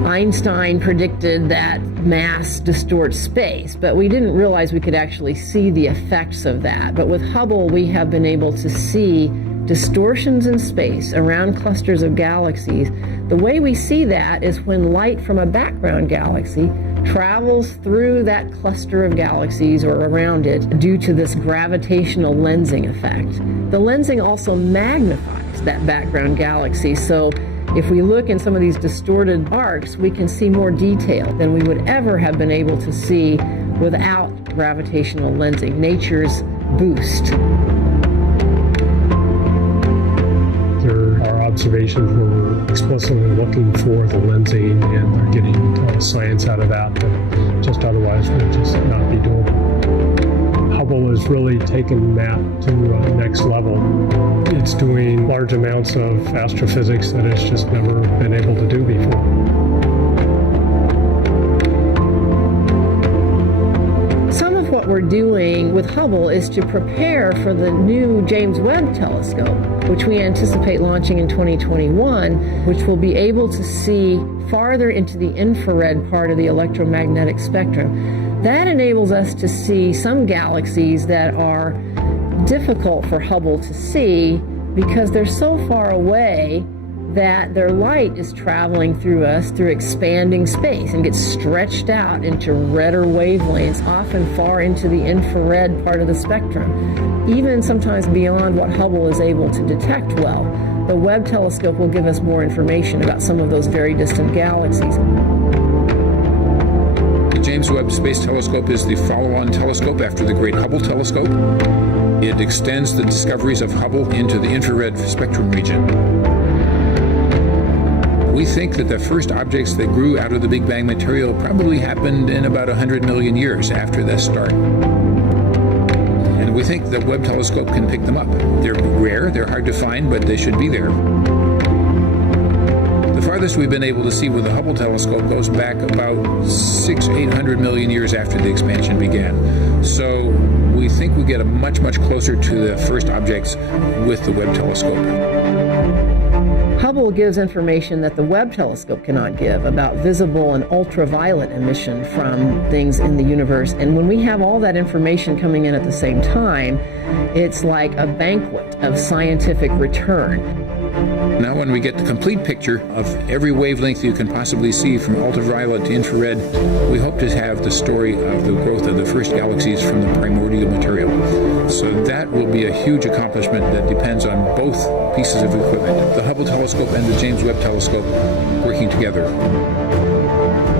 Einstein predicted that mass distorts space, but we didn't realize we could actually see the effects of that. But with Hubble, we have been able to see distortions in space around clusters of galaxies. The way we see that is when light from a background galaxy travels through that cluster of galaxies or around it due to this gravitational lensing effect. The lensing also magnifies that background galaxy, so if we look in some of these distorted arcs, we can see more detail than we would ever have been able to see without gravitational lensing, nature's boost. There are observations where we're explicitly looking for the lensing, and they're getting science out of that just otherwise would just not be doable. Hubble has really taken that to the next level. It's doing large amounts of astrophysics that it's just never been able to do before. What we're doing with Hubble is to prepare for the new James Webb telescope, which we anticipate launching in 2021, which will be able to see farther into the infrared part of the electromagnetic spectrum. That enables us to see some galaxies that are difficult for Hubble to see because they're so far away that their light is traveling through us through expanding space and gets stretched out into redder wavelengths, often far into the infrared part of the spectrum, even sometimes beyond what Hubble is able to detect well. The Webb telescope will give us more information about some of those very distant galaxies. The James Webb Space Telescope is the follow-on telescope after the Great Hubble Telescope. It extends the discoveries of Hubble into the infrared spectrum region. We think that the first objects that grew out of the Big Bang material probably happened in about 100 million years after that start. And we think the Webb telescope can pick them up. They're rare, they're hard to find, but they should be there. The farthest we've been able to see with the Hubble telescope goes back about 800 million years after the expansion began. So we think we get much closer to the first objects with the Webb telescope. Hubble gives information that the Webb telescope cannot give about visible and ultraviolet emission from things in the universe. And when we have all that information coming in at the same time, it's like a banquet of scientific return. Now when we get the complete picture of every wavelength you can possibly see from ultraviolet to infrared, we hope to have the story of the growth of the first galaxies from the primordial material. So that will be a huge accomplishment that depends on both pieces of equipment, the Hubble telescope and the James Webb telescope working together.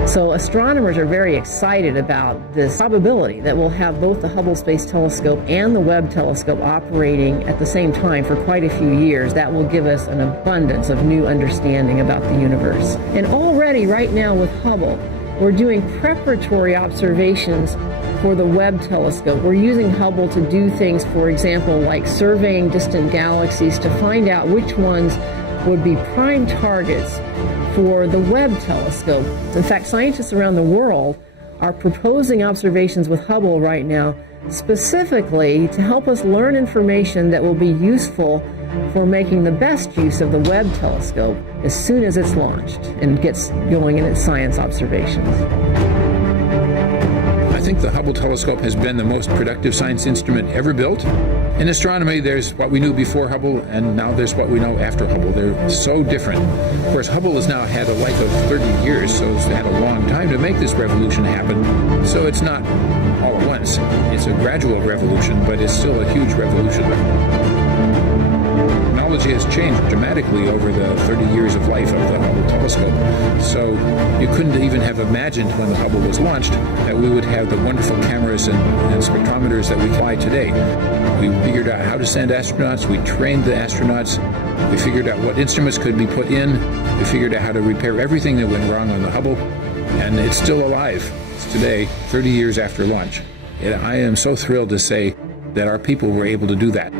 So astronomers are very excited about this probability that we'll have both the Hubble Space Telescope and the Webb telescope operating at the same time for quite a few years. That will give us an abundance of new understanding about the universe. And already right now with Hubble, we're doing preparatory observations for the Webb telescope. We're using Hubble to do things, for example, like surveying distant galaxies to find out which ones would be prime targets for the Webb telescope. In fact, scientists around the world are proposing observations with Hubble right now specifically to help us learn information that will be useful for making the best use of the Webb telescope as soon as it's launched and gets going in its science observations. I think the Hubble telescope has been the most productive science instrument ever built. In astronomy, there's what we knew before Hubble, and now there's what we know after Hubble. They're so different. Of course, Hubble has now had a life of 30 years, so it's had a long time to make this revolution happen. So it's not all at once. It's a gradual revolution, but it's still a huge revolution. Technology has changed dramatically over the 30 years of life of the Hubble telescope. So you couldn't even have imagined when the Hubble was launched that we would have the wonderful cameras and spectrometers that we fly today. We figured out how to send astronauts. We trained the astronauts. We figured out what instruments could be put in. We figured out how to repair everything that went wrong on the Hubble. And it's still alive. It's today, 30 years after launch. And I am so thrilled to say that our people were able to do that.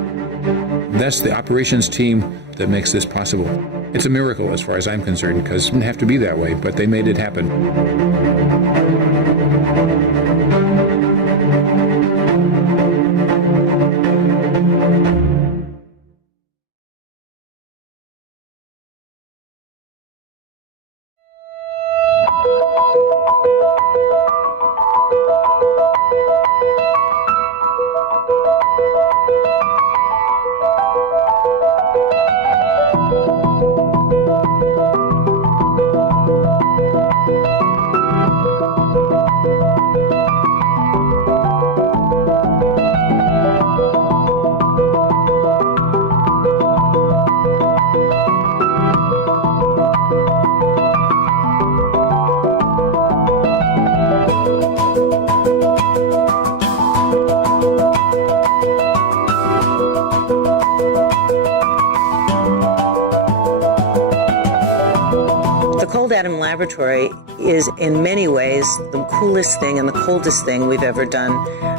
That's the operations team that makes this possible. It's a miracle as far as I'm concerned, because it didn't have to be that way, but they made it happen. laboratory is in many ways the coolest thing and the coldest thing we've ever done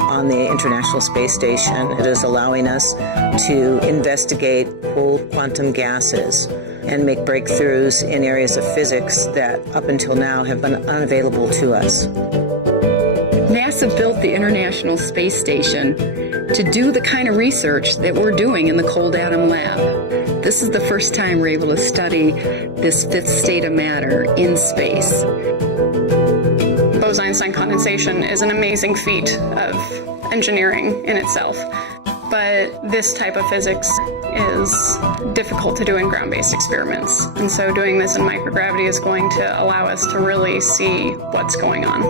on the International Space Station. It is allowing us to investigate cold quantum gases and make breakthroughs in areas of physics that up until now have been unavailable to us. NASA built the International Space Station to do the kind of research that we're doing in the Cold Atom Lab. This is the first time we're able to study this fifth state of matter in space. Bose-Einstein condensation is an amazing feat of engineering in itself, but this type of physics is difficult to do in ground-based experiments. And so doing this in microgravity is going to allow us to really see what's going on.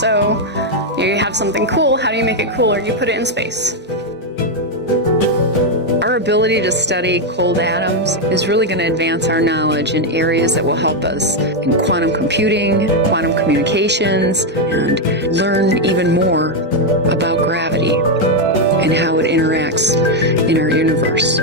So you have something cool, how do you make it cooler? You put it in space. Our ability to study cold atoms is really going to advance our knowledge in areas that will help us in quantum computing, quantum communications, and learn even more about gravity and how it interacts in our universe.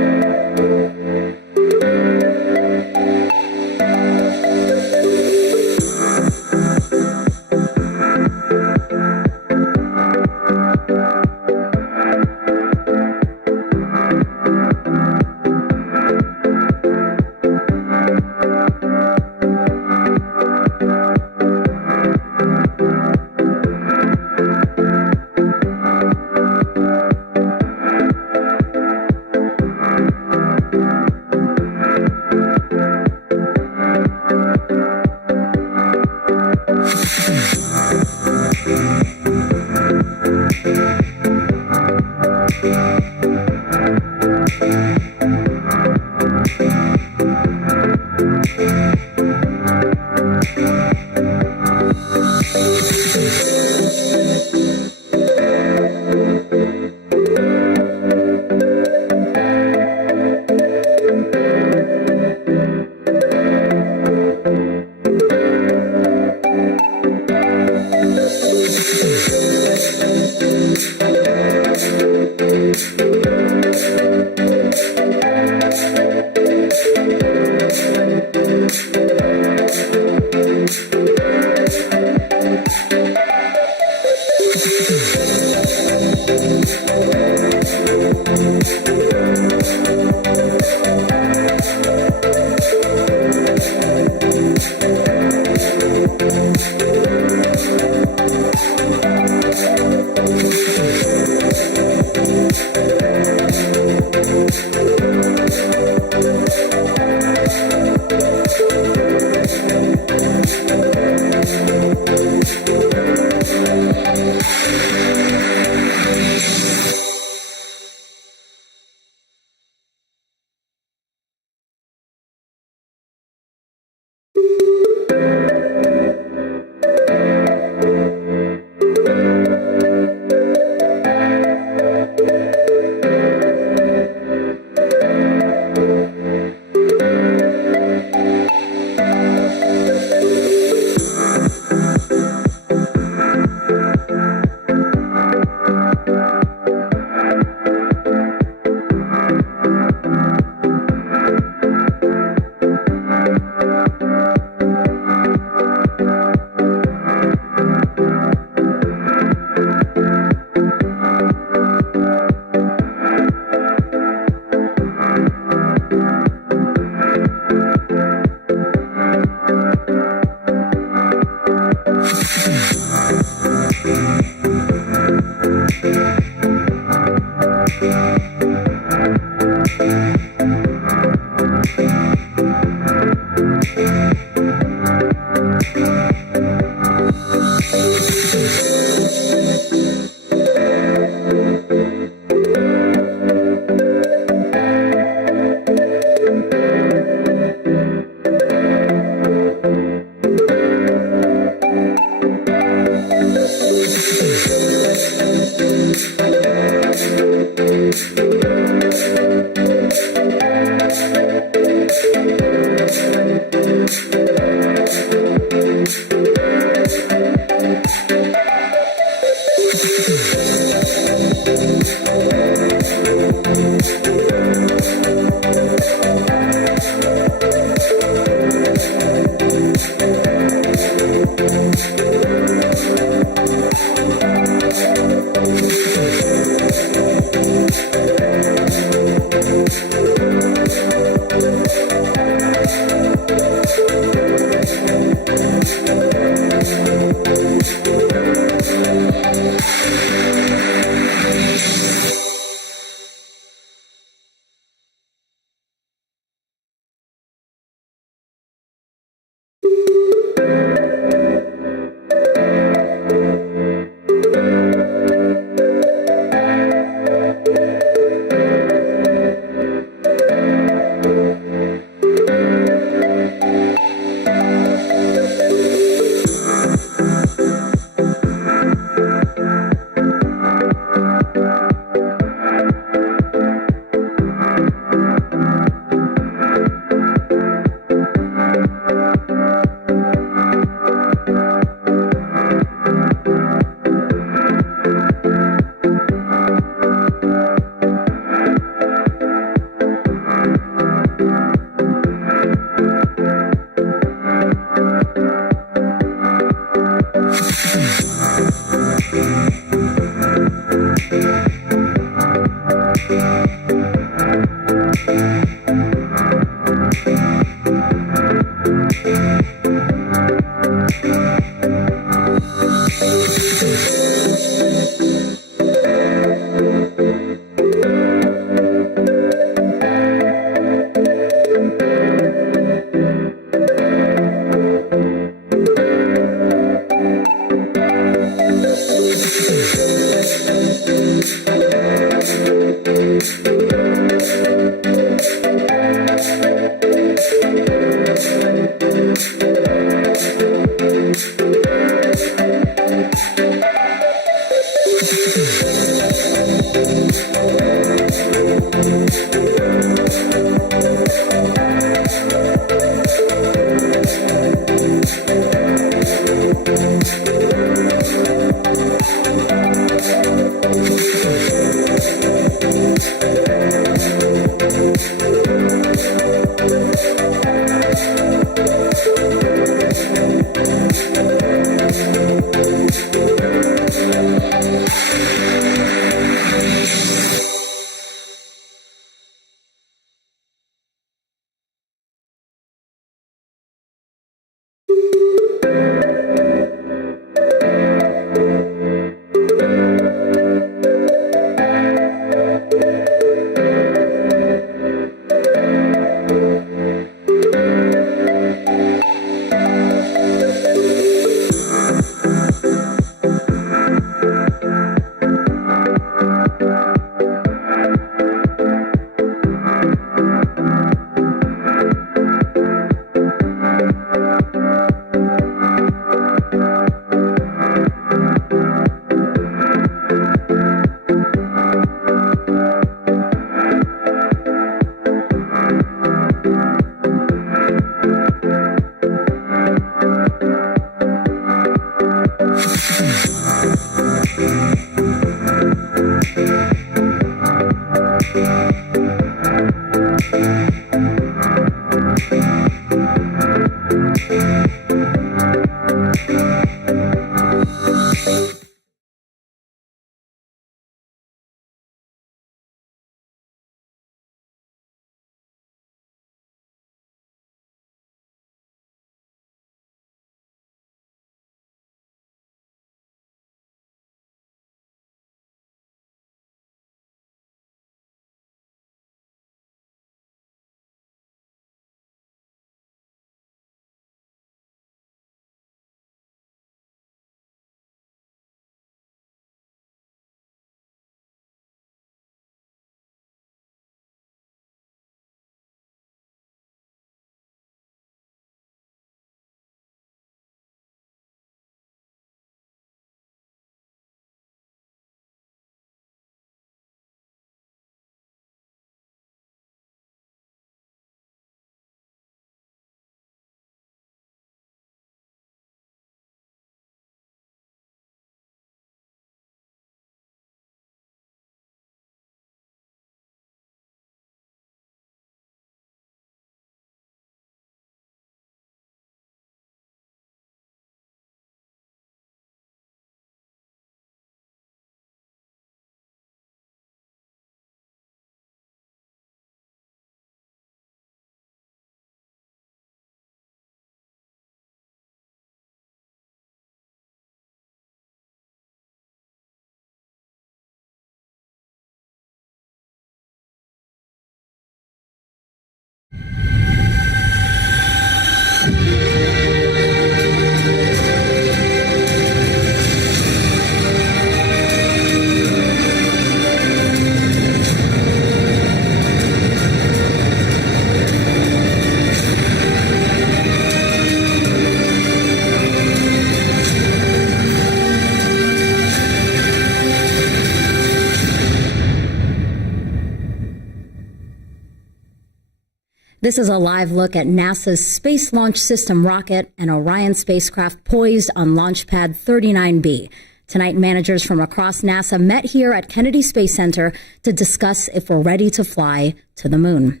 This is a live look at NASA's Space Launch System rocket and Orion spacecraft poised on Launch Pad 39B. Tonight, managers from across NASA met here at Kennedy Space Center to discuss if we're ready to fly to the moon.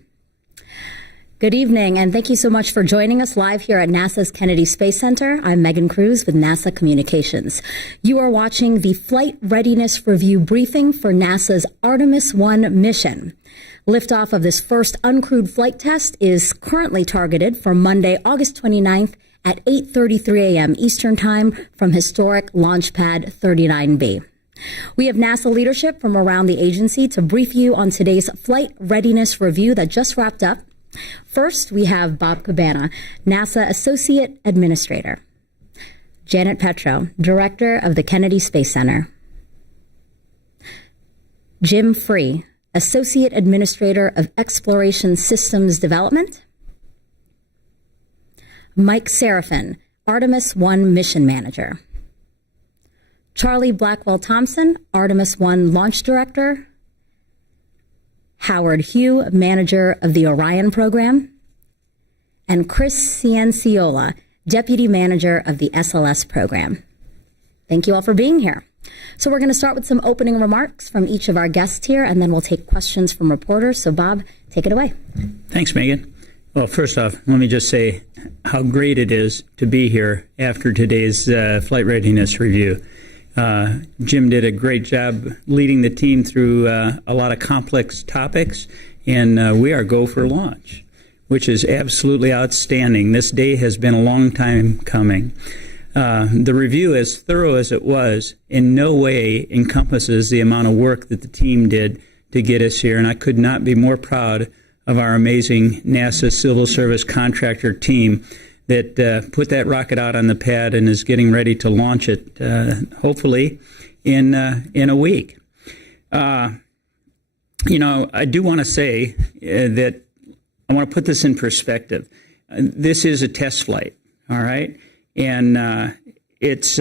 Good evening, and thank you so much for joining us live here at NASA's Kennedy Space Center. I'm Megan Cruz with NASA Communications. You are watching the Flight Readiness Review briefing for NASA's Artemis-1 mission. Liftoff of this first uncrewed flight test is currently targeted for Monday, August 29th at 8:33 a.m. Eastern Time from historic Launch Pad 39B. We have NASA leadership from around the agency to brief you on today's Flight Readiness Review that just wrapped up. First, we have Bob Cabana, NASA Associate Administrator. Janet Petro, Director of the Kennedy Space Center. Jim Free, Associate Administrator of Exploration Systems Development. Mike Sarafin, Artemis-1 Mission Manager. Charlie Blackwell-Thompson, Artemis-1 Launch Director. Howard Hugh, Manager of the Orion Program. And Chris Cianciola, Deputy Manager of the SLS Program. Thank you all for being here. So we're going to start with some opening remarks from each of our guests here, and then we'll take questions from reporters. So Bob, take it away. Thanks, Megan. Well, first off, let me just say how great it is to be here after today's Flight Readiness Review. Jim did a great job leading the team through a lot of complex topics, and we are go for launch, which is absolutely outstanding. This day has been a long time coming. The review, as thorough as it was, in no way encompasses the amount of work that the team did to get us here, and I could not be more proud of our amazing NASA Civil Service contractor team that put that rocket out on the pad and is getting ready to launch it, hopefully in a week. I do want to say that I want to put this in perspective. This is a test flight, all right? And it's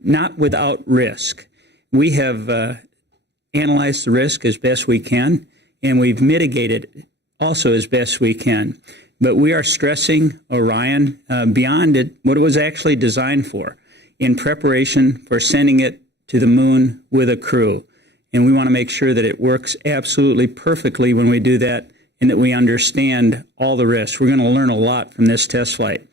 not without risk. We have analyzed the risk as best we can, and we've mitigated it also as best we can. But we are stressing Orion beyond what it was actually designed for, in preparation for sending it to the moon with a crew. And we want to make sure that it works absolutely perfectly when we do that, and that we understand all the risks. We're going to learn a lot from this test flight.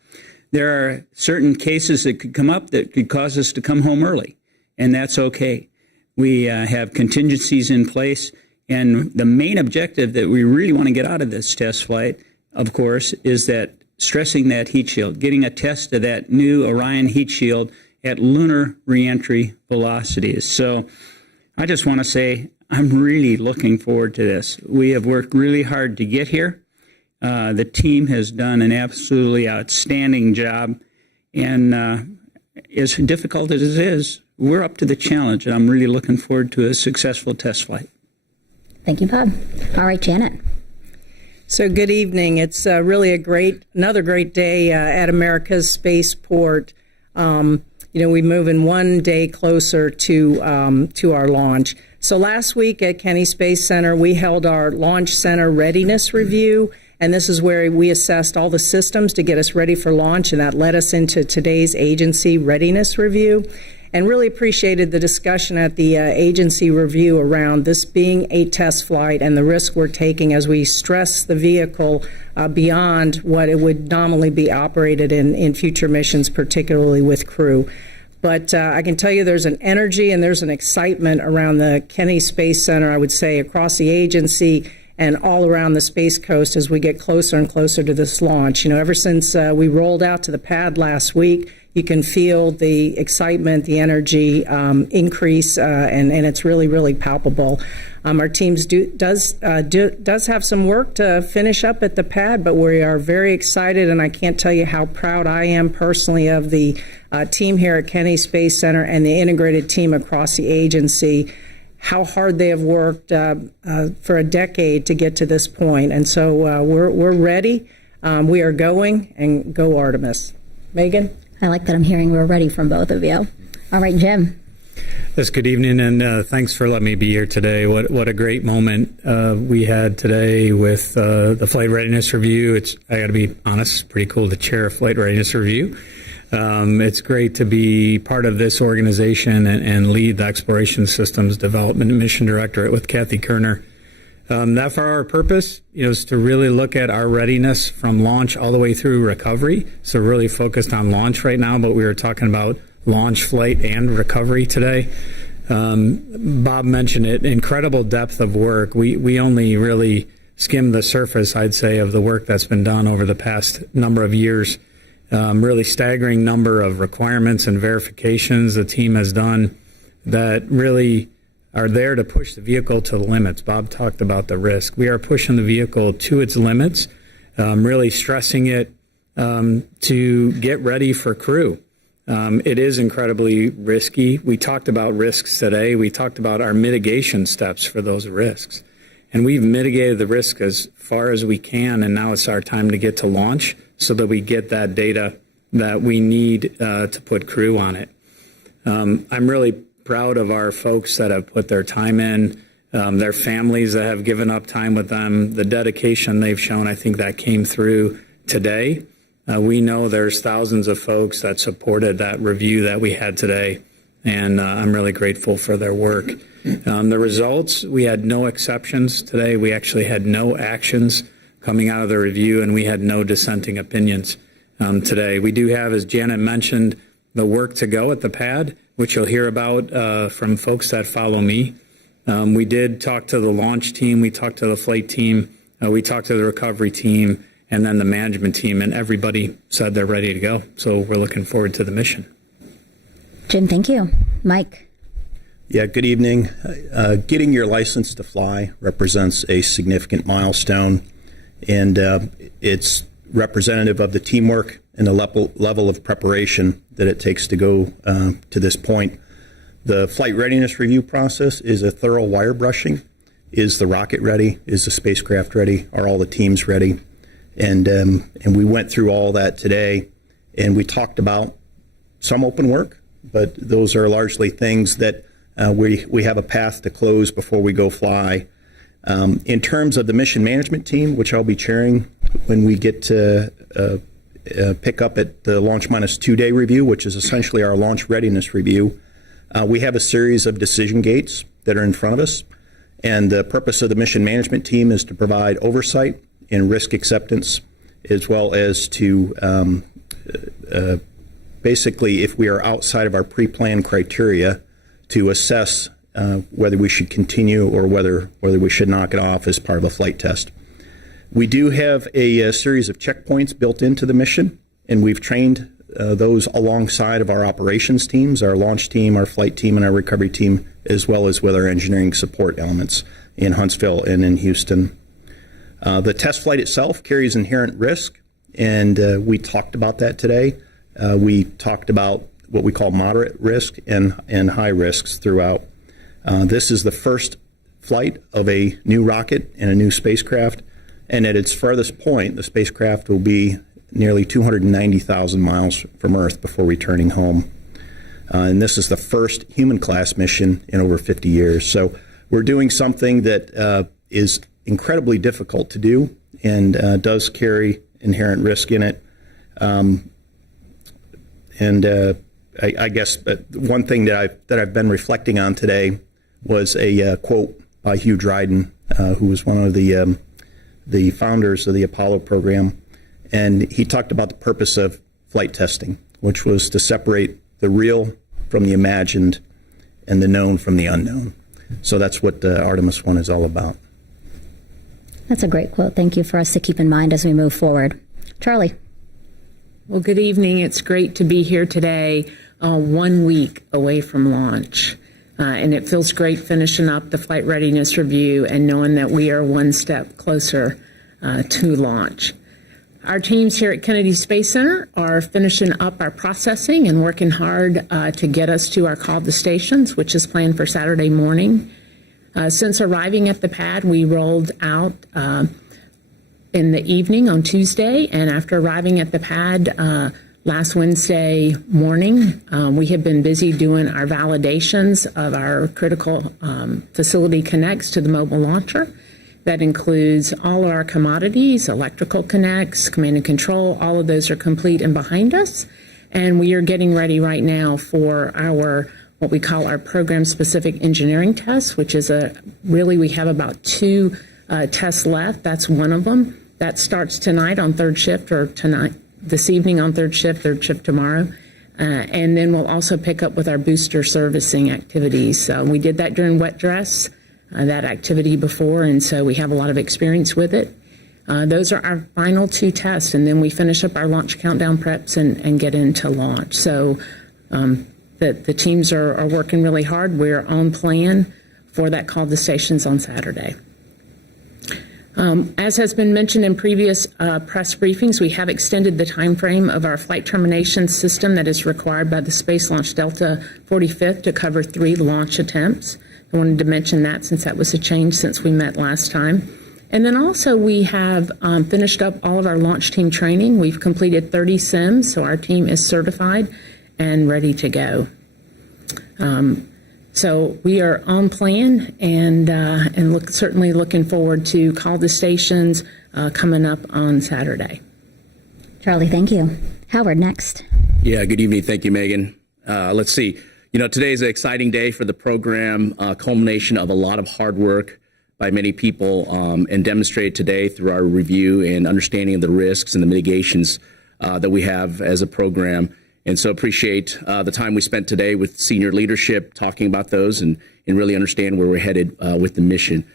There are certain cases that could come up that could cause us to come home early, and that's okay. We have contingencies in place, and the main objective that we really want to get out of this test flight, of course, is that stressing that heat shield, getting a test of that new Orion heat shield at lunar reentry velocities. So I just want to say I'm really looking forward to this. We have worked really hard to get here. The team has done an absolutely outstanding job, and as difficult as it is, we're up to the challenge, and I'm really looking forward to a successful test flight. Thank you, Bob. All right, Janet. So good evening. It's really another great day at America's spaceport. We move in one day closer to our launch. So last week at Kennedy Space Center, we held our Launch Center Readiness Review, and this is where we assessed all the systems to get us ready for launch, and that led us into today's agency readiness review. And really appreciated the discussion at the agency review around this being a test flight and the risk we're taking as we stress the vehicle beyond what it would nominally be operated in future missions, particularly with crew. But I can tell you there's an energy and there's an excitement around the Kennedy Space Center, I would say, across the agency and all around the Space Coast as we get closer and closer to this launch. Ever since we rolled out to the pad last week, you can feel the excitement, the energy increase, and it's really, really palpable. Our teams does have some work to finish up at the pad, but we are very excited, and I can't tell you how proud I am personally of the team here at Kennedy Space Center and the integrated team across the agency, how hard they have worked for a decade to get to this point. And so we're ready. We are going, and go Artemis. Megan? I like that I'm hearing we're ready from both of you. All right, Jim. Yes, good evening, and thanks for letting me be here today. What a great moment we had today with the Flight Readiness Review. I got to be honest, pretty cool to chair a Flight Readiness Review. It's great to be part of this organization and lead the Exploration Systems Development and Mission Directorate with Kathy Kerner. That for our purpose, is to really look at our readiness from launch all the way through recovery. So really focused on launch right now, but we were talking about launch, flight, and recovery today. Bob mentioned it, incredible depth of work. We only really skimmed the surface, I'd say, of the work that's been done over the past number of years. Really staggering number of requirements and verifications the team has done that really are there to push the vehicle to the limits. Bob talked about the risk. We are pushing the vehicle to its limits, really stressing it to get ready for crew. It is incredibly risky. We talked about risks today. We talked about our mitigation steps for those risks. And we've mitigated the risk as far as we can, and now it's our time to get to launch so that we get that data that we need to put crew on it. I'm really proud of our folks that have put their time in, their families that have given up time with them, the dedication they've shown. I think that came through today. We know there's thousands of folks that supported that review that we had today, and I'm really grateful for their work. The results, we had no exceptions today. We actually had no actions coming out of the review, and we had no dissenting opinions today. We do have, as Janet mentioned, the work to go at the pad, which you'll hear about from folks that follow me. We did talk to the launch team, we talked to the flight team, we talked to the recovery team, and then the management team, and everybody said they're ready to go. So we're looking forward to the mission. Jim, thank you. Mike. Yeah, good evening. Getting your license to fly represents a significant milestone, and it's representative of the teamwork and the level of preparation that it takes to go to this point. The flight readiness review process is a thorough wire brushing. Is the rocket ready? Is the spacecraft ready? Are all the teams ready? And we went through all that today, and we talked about some open work, but those are largely things that we have a path to close before we go fly. In terms of the mission management team, which I'll be chairing when we get to pick up at the Launch -2 day review, which is essentially our launch readiness review, we have a series of decision gates that are in front of us. And the purpose of the mission management team is to provide oversight and risk acceptance, as well as to basically, if we are outside of our pre-planned criteria, to assess whether we should continue or whether we should knock it off as part of a flight test. We do have a series of checkpoints built into the mission, and we've trained those alongside of our operations teams, our launch team, our flight team, and our recovery team, as well as with our engineering support elements in Huntsville and in Houston. The test flight itself carries inherent risk, and we talked about that today. We talked about what we call moderate risk and high risks throughout. This is the first flight of a new rocket and a new spacecraft, and at its furthest point, the spacecraft will be nearly 290,000 miles from Earth before returning home. And this is the first human-class mission in over 50 years. So we're doing something that is incredibly difficult to do and does carry inherent risk in it. I guess one thing that I've been reflecting on today was a quote by Hugh Dryden, who was one of the founders of the Apollo program, and he talked about the purpose of flight testing, which was to separate the real from the imagined and the known from the unknown. So that's what Artemis I is all about. That's a great quote. Thank you for us to keep in mind as we move forward. Charlie. Well, good evening. It's great to be here today, 1 week away from launch. And it feels great finishing up the flight readiness review and knowing that we are one step closer to launch. Our teams here at Kennedy Space Center are finishing up our processing and working hard to get us to our call to stations, which is planned for Saturday morning. Since arriving at the pad, we rolled out in the evening on Tuesday, and after arriving at the pad last Wednesday morning. We have been busy doing our validations of our critical facility connects to the mobile launcher. That includes all our commodities, electrical connects, command and control. All of those are complete and behind us. And we are getting ready right now for our what we call our program-specific engineering tests, which is we have about 2 tests left. That's one of them. That starts tonight on third shift, or this evening on third shift tomorrow. And then we'll also pick up with our booster servicing activities. We did that during wet dress, that activity before, and so we have a lot of experience with it. Those are our final 2 tests, and then we finish up our launch countdown preps and get into launch. So the teams are working really hard. We're on plan for that call to stations on Saturday. As has been mentioned in previous press briefings, we have extended the time frame of our flight termination system that is required by the Space Launch Delta 45th to cover 3 launch attempts. I wanted to mention that since that was a change since we met last time. And then also we have finished up all of our launch team training. We've completed 30 sims, so our team is certified and ready to go. So we are on plan and certainly looking forward to call the stations coming up on Saturday. Charlie, thank you. Howard, next. Yeah, good evening. Thank you, Megan. Let's see. Today is an exciting day for the program, culmination of a lot of hard work by many people and demonstrated today through our review and understanding of the risks and the mitigations that we have as a program. And so appreciate the time we spent today with senior leadership talking about those and really understand where we're headed with the mission.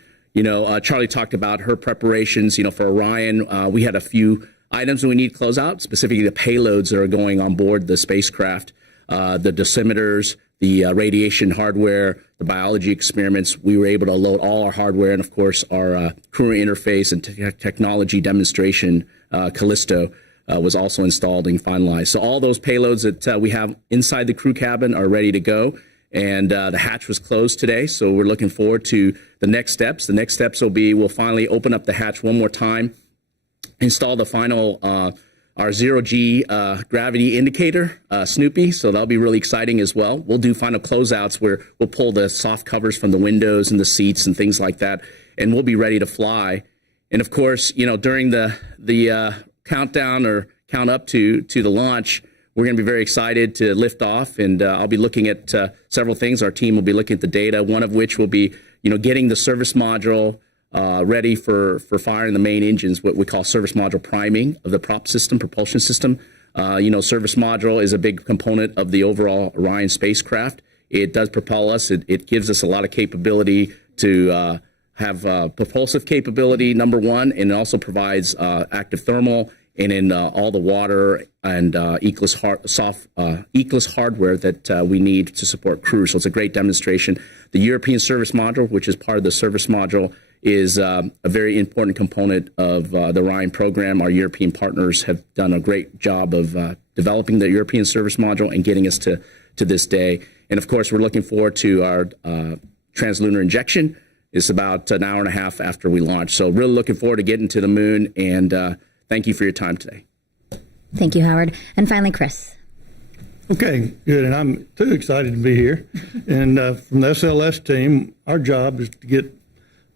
Charlie talked about her preparations. For Orion, we had a few items that we need to close out, specifically the payloads that are going on board the spacecraft, the dosimeters, the radiation hardware, the biology experiments. We were able to load all our hardware and, of course, our crew interface and technology demonstration, Callisto, was also installed and finalized. So all those payloads that we have inside the crew cabin are ready to go. And the hatch was closed today, so we're looking forward to the next steps. The next steps will be we'll finally open up the hatch one more time, install the final our zero-G gravity indicator, Snoopy, so that'll be really exciting as well. We'll do final closeouts where we'll pull the soft covers from the windows and the seats and things like that, and we'll be ready to fly. And of course, during the countdown or count up to the launch, we're going to be very excited to lift off, and I'll be looking at several things. Our team will be looking at the data, one of which will be, getting the service module ready for firing the main engines, what we call service module priming of the propulsion system. Service module is a big component of the overall Orion spacecraft. It does propel us. It gives us a lot of capability to have propulsive capability, number one, and it also provides active thermal and in all the water and Eclipse hardware that we need to support crews. So it's a great demonstration. The European service module, which is part of the service module, is a very important component of the Orion program. Our European partners have done a great job of developing the European service module and getting us to this day. And of course, we're looking forward to our translunar injection. It's about an hour and a half after we launch. So really looking forward to getting to the moon, and thank you for your time today. Thank you, Howard. And finally, Chris. Okay, good. And I'm too excited to be here. And from the SLS team, our job is to get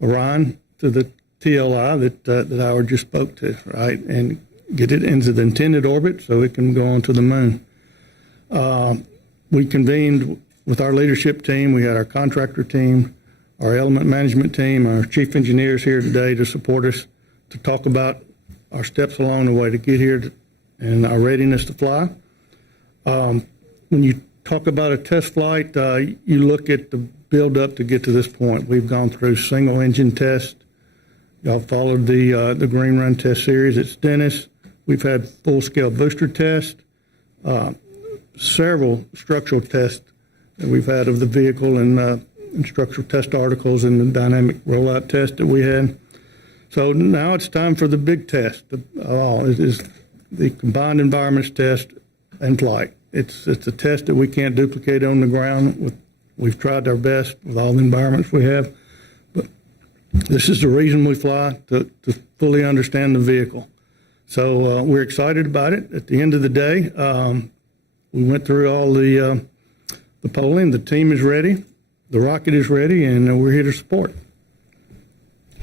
Orion to the TLI that Howard just spoke to, right, and get it into the intended orbit so it can go on to the moon. We convened with our leadership team. We had our contractor team, our element management team, our chief engineers here today to support us, to talk about our steps along the way to get here and our readiness to fly. When you talk about a test flight, you look at the build up to get to this point. We've gone through single engine test. Y'all followed the Green Run test series at Stennis. We've had full scale booster test, several structural tests that we've had of the vehicle and structural test articles and the dynamic rollout test that we had. So now it's time for the big test. It is the combined environments test and flight. It's a test that we can't duplicate on the ground. We've tried our best with all the environments we have, but this is the reason we fly, to fully understand the vehicle. So we're excited about it. At the end of the day, we went through all the polling. The team is ready. The rocket is ready, and we're here to support.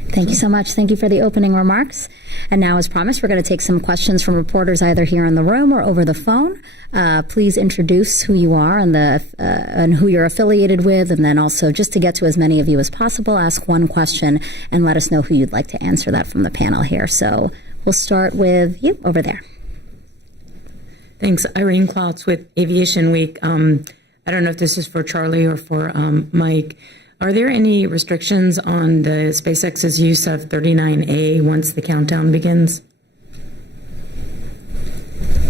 Thank you so much. Thank you for the opening remarks. And now, as promised, we're going to take some questions from reporters either here in the room or over the phone. Please introduce who you are and who you're affiliated with, and then also, just to get to as many of you as possible, ask one question and let us know who you'd like to answer that from the panel here. So we'll start with you over there. Thanks. Irene Klotz with Aviation Week. I don't know if this is for Charlie or for Mike. Are there any restrictions on the SpaceX's use of 39A once the countdown begins?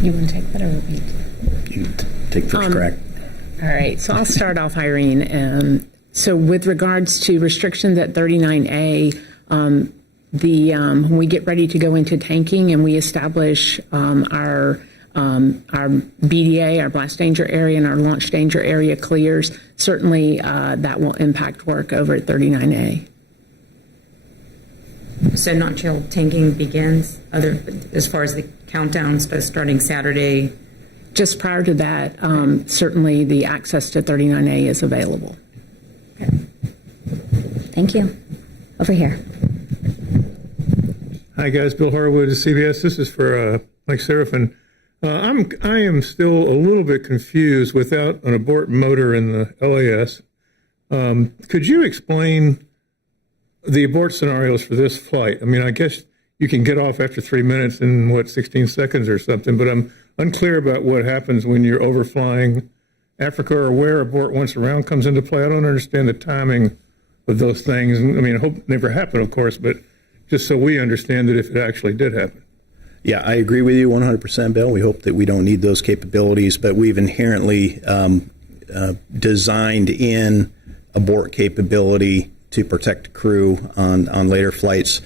You want to take that or me? You take first crack. All right, so I'll start off, Irene. So with regards to restrictions at 39A, when we get ready to go into tanking and we establish our BDA, our blast danger area, and our launch danger area clears, certainly that will impact work over at 39A. So not until tanking begins, as far as the countdown starting Saturday? Just prior to that, certainly the access to 39A is available. Okay. Thank you. Over here. Hi guys, Bill Harwood of CBS. This is for Mike Sarafin. I am still a little bit confused without an abort motor in the LAS. Could you explain the abort scenarios for this flight? I mean, I guess you can get off after 3 minutes in 16 seconds or something, but I'm unclear about what happens when you're overflying Africa or where abort once around comes into play. I don't understand the timing of those things. I mean, I hope it never happened, of course, but just so we understand it if it actually did happen. Yeah, I agree with you 100%, Bill. We hope that we don't need those capabilities, but we've inherently designed in abort capability to protect crew on later flights.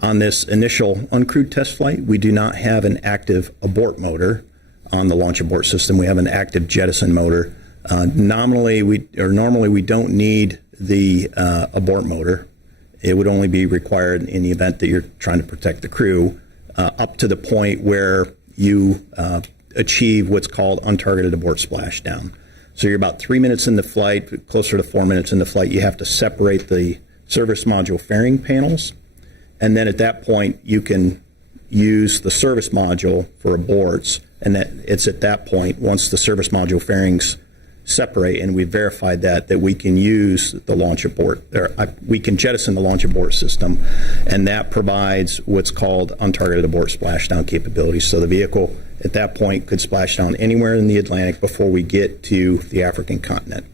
On this initial uncrewed test flight, we do not have an active abort motor on the launch abort system. We have an active jettison motor. Normally we don't need the abort motor. It would only be required in the event that you're trying to protect the crew. Up to the point where you achieve what's called untargeted abort splashdown. So you're about 3 minutes in the flight, closer to 4 minutes in the flight, you have to separate the service module fairing panels. And then at that point, you can use the service module for aborts. And that it's at that point, once the service module fairings separate, and we verified that we can use the launch abort, or we can jettison the launch abort system, and that provides what's called untargeted abort splashdown capabilities. So the vehicle at that point could splash down anywhere in the Atlantic before we get to the African continent.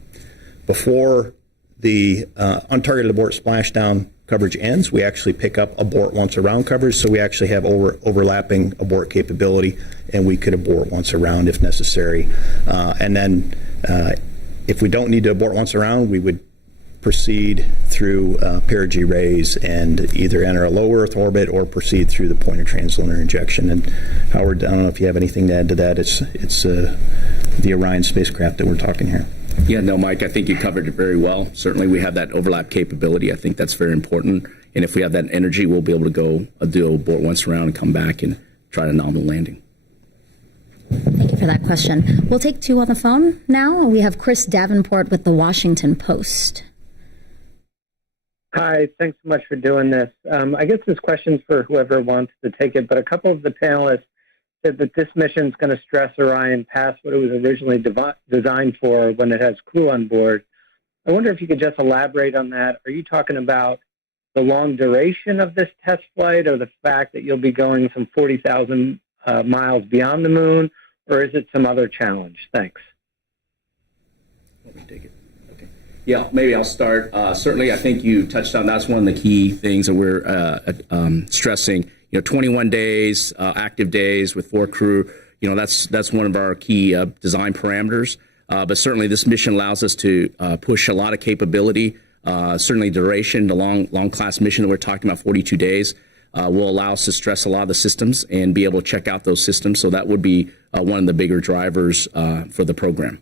Before the untargeted abort splashdown coverage ends, we actually pick up abort once around coverage, so we actually have overlapping abort capability, and we could abort once around if necessary. And then if we don't need to abort once around, we would proceed through perigee raise and either enter a low Earth orbit or proceed through the point of translunar injection. And Howard, I don't know if you have anything to add to that. It's the Orion spacecraft that we're talking here. Yeah, no, Mike, I think you covered it very well. Certainly we have that overlap capability. I think that's very important. And if we have that energy, we'll be able to go do abort once around and come back and try a nominal landing. Thank you for that question. We'll take two on the phone now. We have Chris Davenport with the Washington Post. Hi, thanks so much for doing this. I guess this question's for whoever wants to take it, but a couple of the panelists said that this mission is going to stress Orion past what it was originally designed for when it has crew on board. I wonder if you could just elaborate on that. Are you talking about the long duration of this test flight, or the fact that you'll be going some 40,000 miles beyond the moon, or is it some other challenge? Thanks. Let me take it. Okay. Yeah, maybe I'll start. Certainly, I think you touched on that's one of the key things that we're stressing. 21 days, active days with 4 crew. That's one of our key design parameters. But certainly, this mission allows us to push a lot of capability. Certainly, duration, the long class mission that we're talking about, 42 days. Will allow us to stress a lot of the systems and be able to check out those systems. So that would be one of the bigger drivers for the program.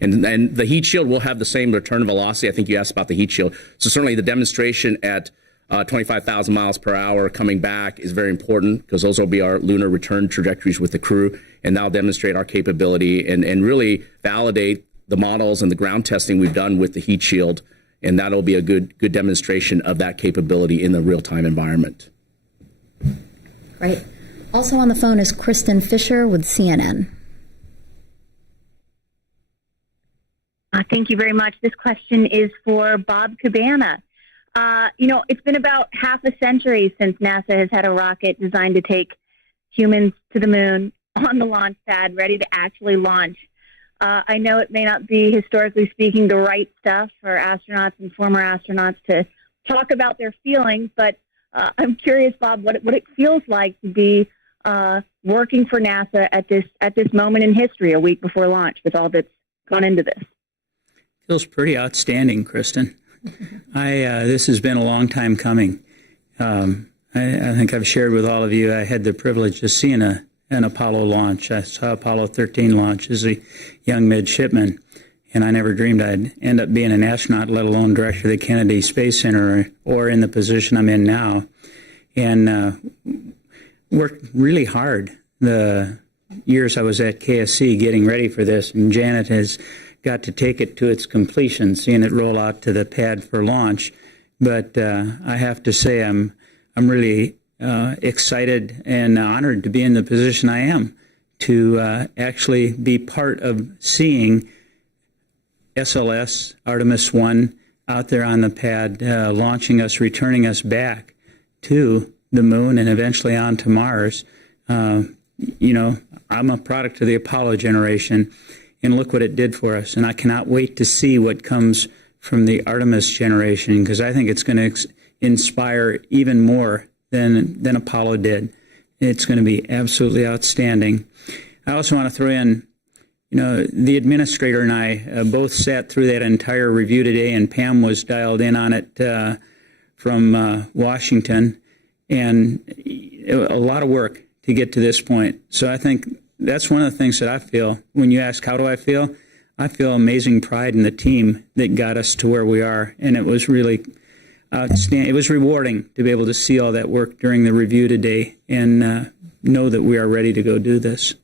And the heat shield will have the same return velocity. I think you asked about the heat shield. So certainly the demonstration at 25,000 miles per hour coming back is very important because those will be our lunar return trajectories with the crew, and that'll demonstrate our capability and really validate the models and the ground testing we've done with the heat shield, and that'll be a good demonstration of that capability in the real-time environment. Great. Also on the phone is Kristen Fisher with CNN. Thank you very much. This question is for Bob Cabana. It's been about half a century since NASA has had a rocket designed to take humans to the moon on the launch pad, ready to actually launch. I know it may not be, historically speaking, the right stuff for astronauts and former astronauts to talk about their feelings, but I'm curious, Bob, what it feels like to be working for NASA at this moment in history, a week before launch, with all that's gone into this. Feels pretty outstanding, Kristen. This has been a long time coming. I think I've shared with all of you, I had the privilege of seeing an Apollo launch. I saw Apollo 13 launch as a young midshipman, and I never dreamed I'd end up being an astronaut, let alone director of the Kennedy Space Center or in the position I'm in now. And worked really hard the years I was at KSC getting ready for this, and Janet has got to take it to its completion, seeing it roll out to the pad for launch. But I have to say I'm really excited and honored to be in the position I am, to actually be part of seeing SLS, Artemis I, out there on the pad, launching us, returning us back to the moon and eventually on to Mars. I'm a product of the Apollo generation, and look what it did for us. And I cannot wait to see what comes from the Artemis generation, because I think it's going to inspire even more than Apollo did. It's going to be absolutely outstanding. I also want to throw in, the administrator and I both sat through that entire review today, and Pam was dialed in on it from Washington, and a lot of work to get to this point. So I think that's one of the things that I feel when you ask, how do I feel? I feel amazing pride in the team that got us to where we are. And it was really outstanding. It was rewarding to be able to see all that work during the review today and know that we are ready to go do this.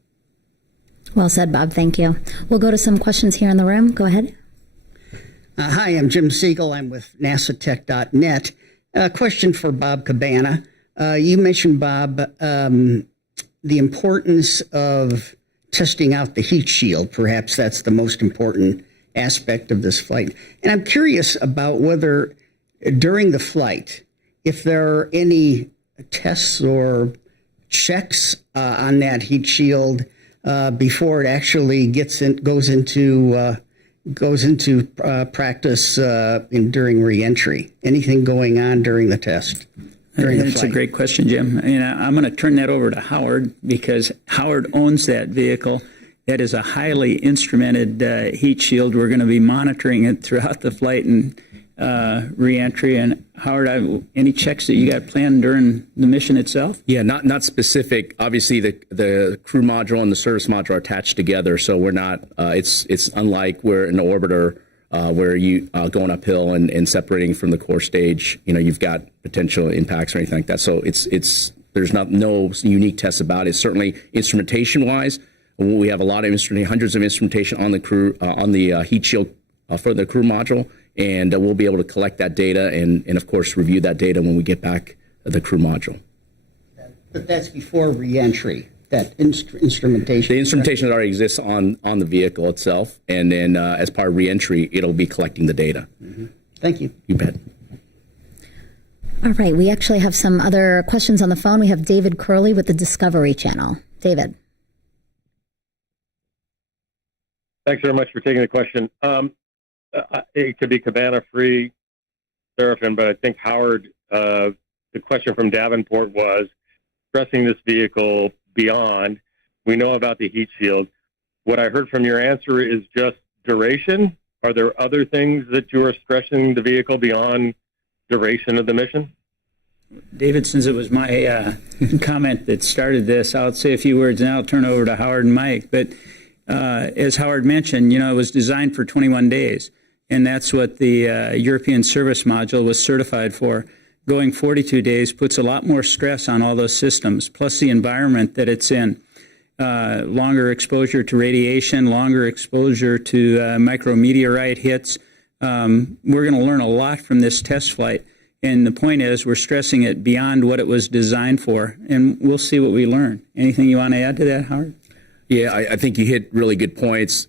Well said, Bob. Thank you. We'll go to some questions here in the room. Go ahead. Hi, I'm Jim Siegel. I'm with NASATech.net. A question for Bob Cabana. You mentioned, Bob, the importance of testing out the heat shield. Perhaps that's the most important aspect of this flight. And I'm curious about whether during the flight, if there are any tests or checks on that heat shield before it actually goes into practice during reentry. Anything going on during the test? That's a great question, Jim. I'm going to turn that over to Howard, because Howard owns that vehicle. That is a highly instrumented heat shield. We're going to be monitoring it throughout the flight and reentry. And Howard, any checks that you got planned during the mission itself? Yeah, not specific. Obviously, the crew module and the service module are attached together, so we're not. It's unlike we're an orbiter. Where you going uphill and separating from the core stage, you've got potential impacts or anything like that. So there's no unique tests about it. Certainly instrumentation wise, we have a lot of hundreds of instrumentation on the crew on the heat shield for the crew module, and we'll be able to collect that data and of course review that data when we get back the crew module. But that's before reentry. That instrumentation. The instrumentation that already exists on the vehicle itself, and then as part of reentry, it'll be collecting the data. Mm-hmm. Thank you. You bet. All right, we actually have some other questions on the phone. We have David Curley with the Discovery Channel. David. Thanks very much for taking the question. It could be Cabana free, Sarafin, but I think Howard, the question from Davenport was, stressing this vehicle beyond, we know about the heat shield. What I heard from your answer is just duration. Are there other things that you are stressing the vehicle beyond duration of the mission? David, since it was my comment that started this, I'll say a few words and I'll turn over to Howard and Mike. But as Howard mentioned, it was designed for 21 days. And that's what the European service module was certified for. going 42 days puts a lot more stress on all those systems, plus the environment that it's in. Longer exposure to radiation, longer exposure to micrometeorite hits. We're going to learn a lot from this test flight. And the point is, we're stressing it beyond what it was designed for, and we'll see what we learn. Anything you want to add to that, Howard? Yeah, I think you hit really good points.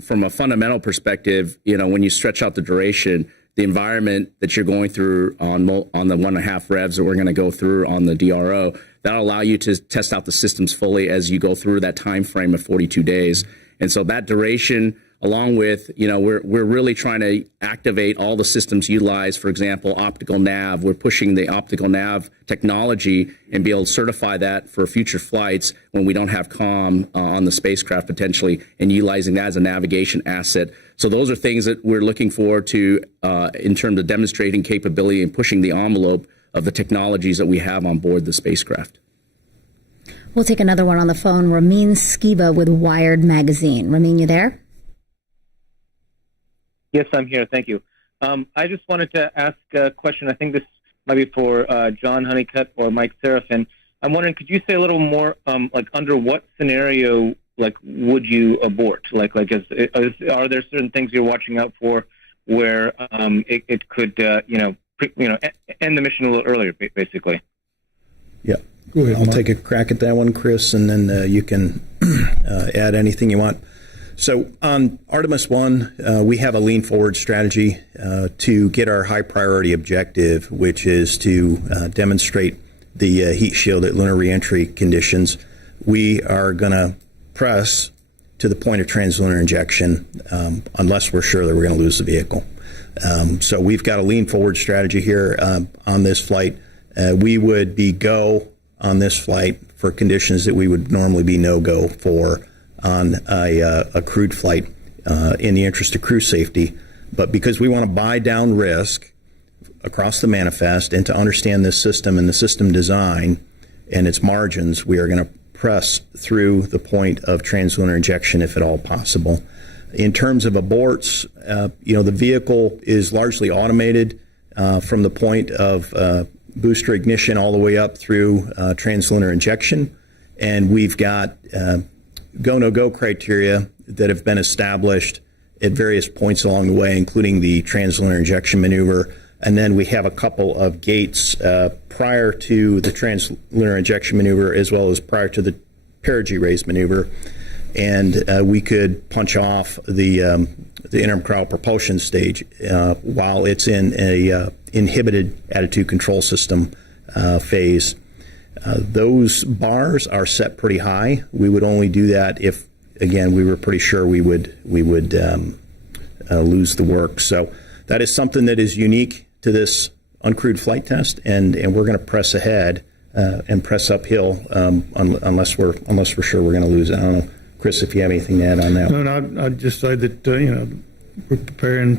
From a fundamental perspective, when you stretch out the duration, the environment that you're going through on the 1.5 revs that we're going to go through on the DRO, that'll allow you to test out the systems fully as you go through that time frame of 42 days. And so that duration, along with, we're really trying to activate all the systems utilized. For example, optical nav. We're pushing the optical nav technology and be able to certify that for future flights when we don't have comm on the spacecraft potentially, and utilizing that as a navigation asset. So those are things that we're looking forward to in terms of demonstrating capability and pushing the envelope of the technologies that we have on board the spacecraft. We'll take another one on the phone. Ramin Skiba with Wired Magazine. Ramin, you there? Yes, I'm here. Thank you. I just wanted to ask a question. I think this might be for John Honeycutt or Mike Sarafin. I'm wondering, could you say a little more, under what scenario, would you abort? Are there certain things you're watching out for where it could, end the mission a little earlier, basically? Yeah. Go ahead, I'll take a crack at that one, Chris, and then you can add anything you want. So on Artemis I, we have a lean forward strategy to get our high priority objective, which is to demonstrate the heat shield at lunar reentry conditions. We are going to press to the point of translunar injection unless we're sure that we're going to lose the vehicle. So we've got a lean forward strategy here on this flight. We would be go on this flight for conditions that we would normally be no-go for on a crewed flight in the interest of crew safety. But because we want to buy down risk across the manifest and to understand this system and the system design and its margins, we are going to press through the point of translunar injection if at all possible. In terms of aborts, the vehicle is largely automated from the point of booster ignition all the way up through translunar injection. And we've got go, no-go criteria that have been established at various points along the way, including the translunar injection maneuver. And then we have a couple of gates prior to the translunar injection maneuver as well as prior to the perigee raise maneuver. And we could punch off the interim cryo propulsion stage while it's in a inhibited attitude control system phase. Those bars are set pretty high. We would only do that if, again, we were pretty sure we would lose the work. So that is something that is unique to this uncrewed flight test, and we're going to press ahead and press uphill unless we're sure we're going to lose it. I don't know, Chris, if you have anything to add on that. No, I'd just say that we're preparing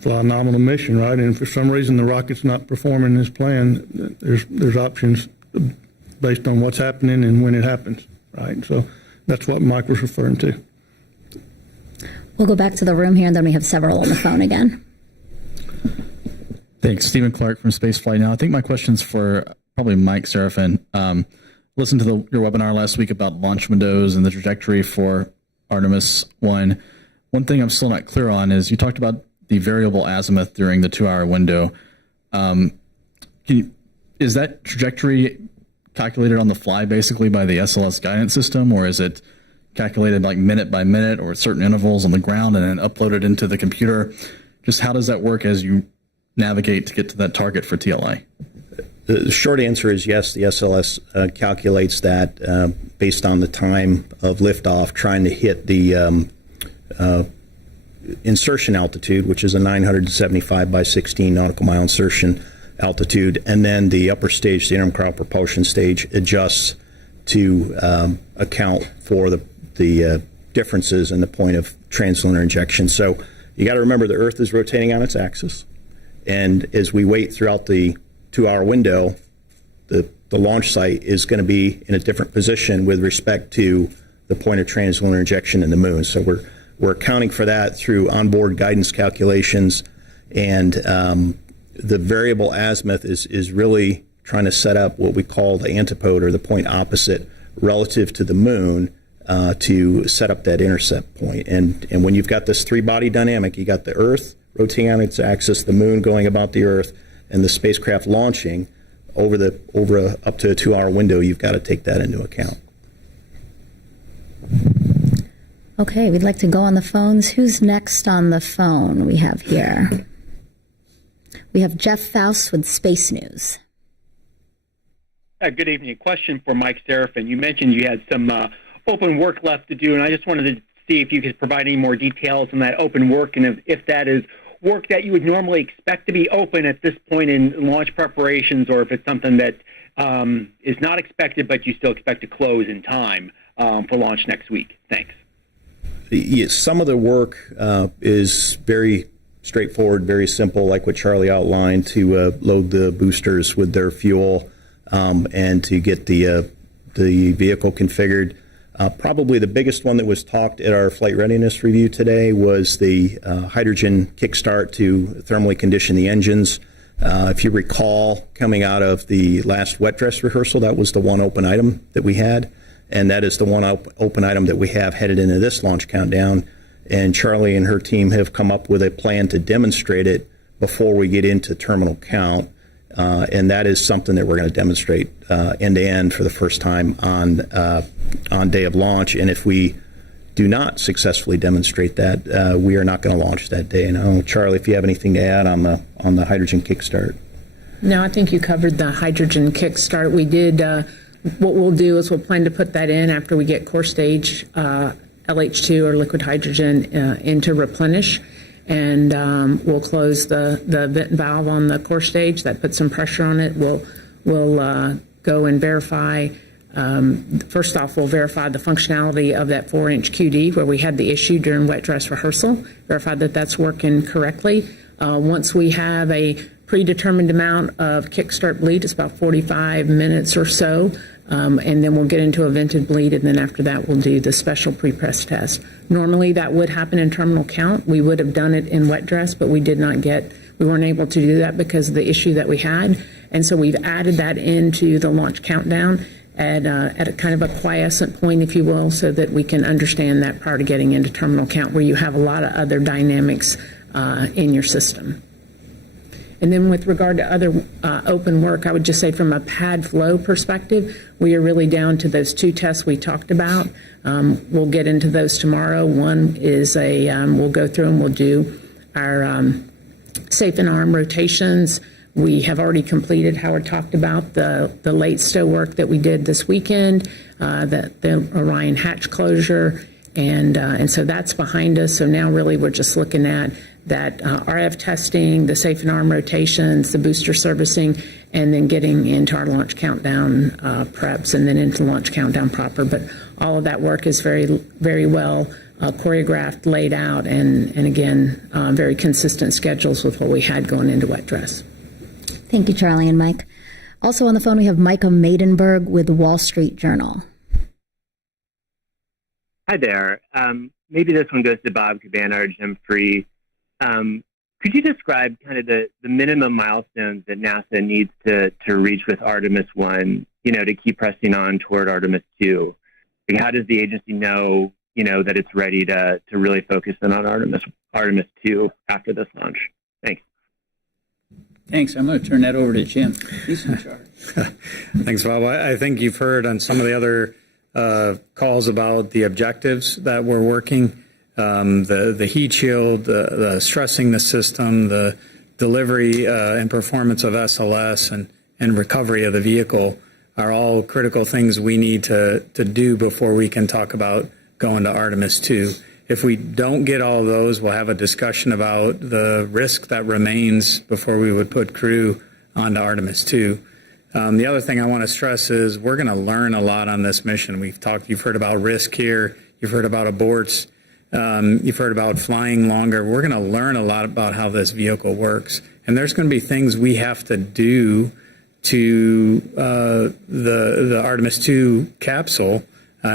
for a nominal mission, right? And if for some reason the rocket's not performing as planned, there's options based on what's happening and when it happens, right? So that's what Mike was referring to. We'll go back to the room here, and then we have several on the phone again. Thanks. Stephen Clark from Spaceflight Now. I think my question's for probably Mike Sarafin. Listened to your webinar last week about launch windows and the trajectory for Artemis I. One thing I'm still not clear on is you talked about the variable azimuth during the 2-hour window. Is that trajectory calculated on the fly basically by the SLS guidance system, or is it calculated like minute by minute or at certain intervals on the ground and then uploaded into the computer? Just how does that work as you navigate to get to that target for TLI? The short answer is yes, the SLS calculates that based on the time of liftoff, trying to hit the insertion altitude, which is a 975 by 16 nautical mile insertion altitude, and then the upper stage, the interim cryo propulsion stage, adjusts to account for the differences in the point of translunar injection. So you got to remember the Earth is rotating on its axis, and as we wait throughout the 2-hour window, the launch site is going to be in a different position with respect to the point of translunar injection in the moon. So we're accounting for that through onboard guidance calculations and the variable azimuth is really trying to set up what we call the antipode, or the point opposite, relative to the moon, to set up that intercept point. And when you've got this three-body dynamic, you got the Earth rotating on its axis, the moon going about the Earth, and the spacecraft launching over up to a 2-hour window, you've got to take that into account. Okay, we'd like to go on the phones. Who's next on the phone we have here? We have Jeff Faust with Space News. Good evening. A question for Mike Sarafin. You mentioned you had some open work left to do, and I just wanted to see if you could provide any more details on that open work, and if that is work that you would normally expect to be open at this point in launch preparations, or if it's something that is not expected but you still expect to close in time for launch next week. Thanks. Yes, some of the work is very straightforward, very simple, like what Charlie outlined, to load the boosters with their fuel and to get the vehicle configured. Probably the biggest one that was talked at our flight readiness review today was the hydrogen kickstart to thermally condition the engines. If you recall, coming out of the last wet dress rehearsal, that was the one open item that we had, and that is the one open item that we have headed into this launch countdown. And Charlie and her team have come up with a plan to demonstrate it before we get into terminal count. And that is something that we're going to demonstrate end to end for the first time on day of launch. And if we do not successfully demonstrate that, we are not going to launch that day. And I don't know, Charlie, if you have anything to add on the hydrogen kickstart. No, I think you covered the hydrogen kickstart. We did. What we'll do is we'll plan to put that in after we get core stage LH2 or liquid hydrogen into replenish. And we'll close the vent valve on the core stage. That puts some pressure on it. We'll go and verify. First off, we'll verify the functionality of that 4-inch QD where we had the issue during wet dress rehearsal. Verify that that's working correctly. Once we have a predetermined amount of kickstart bleed, it's about 45 minutes or so. And then we'll get into a vented bleed, and then after that we'll do the special pre-press test. Normally that would happen in terminal count. We would have done it in wet dress, but we weren't able to do that because of the issue that we had. And so we've added that into the launch countdown at a kind of a quiescent point, if you will, so that we can understand that prior to getting into terminal count, where you have a lot of other dynamics in your system. And then with regard to other open work, I would just say from a pad flow perspective, we are really down to those 2 tests we talked about. We'll get into those tomorrow. One is we'll go through and we'll do our safe and arm rotations. We have already completed, Howard talked about the late stow work that we did this weekend, the Orion hatch closure, and so that's behind us. So now really we're just looking at that RF testing, the safe and arm rotations, the booster servicing, and then getting into our launch countdown preps, and then into launch countdown proper. But all of that work is very, very well choreographed, laid out, and again, very consistent schedules with what we had going into wet dress. Thank you, Charlie and Mike. Also on the phone, we have Micah Maidenberg with the Wall Street Journal. Hi there. Maybe this one goes to Bob Cabana or Jim Free. Could you describe kind of the minimum milestones that NASA needs to reach with Artemis I, to keep pressing on toward Artemis II? Like, how does the agency know, that it's ready to really focus in on Artemis II after this launch? Thanks. Thanks. I'm going to turn that over to Jim. He's in charge. Thanks, Bob. I think you've heard on some of the other calls about the objectives that we're working. The heat shield, the stressing the system, the delivery and performance of SLS and recovery of the vehicle are all critical things we need to do before we can talk about going to Artemis II. If we don't get all of those, we'll have a discussion about the risk that remains before we would put crew onto Artemis II. The other thing I want to stress is we're going to learn a lot on this mission. You've heard about risk here, you've heard about aborts. You've heard about flying longer. We're going to learn a lot about how this vehicle works. And there's going to be things we have to do to the Artemis II capsule,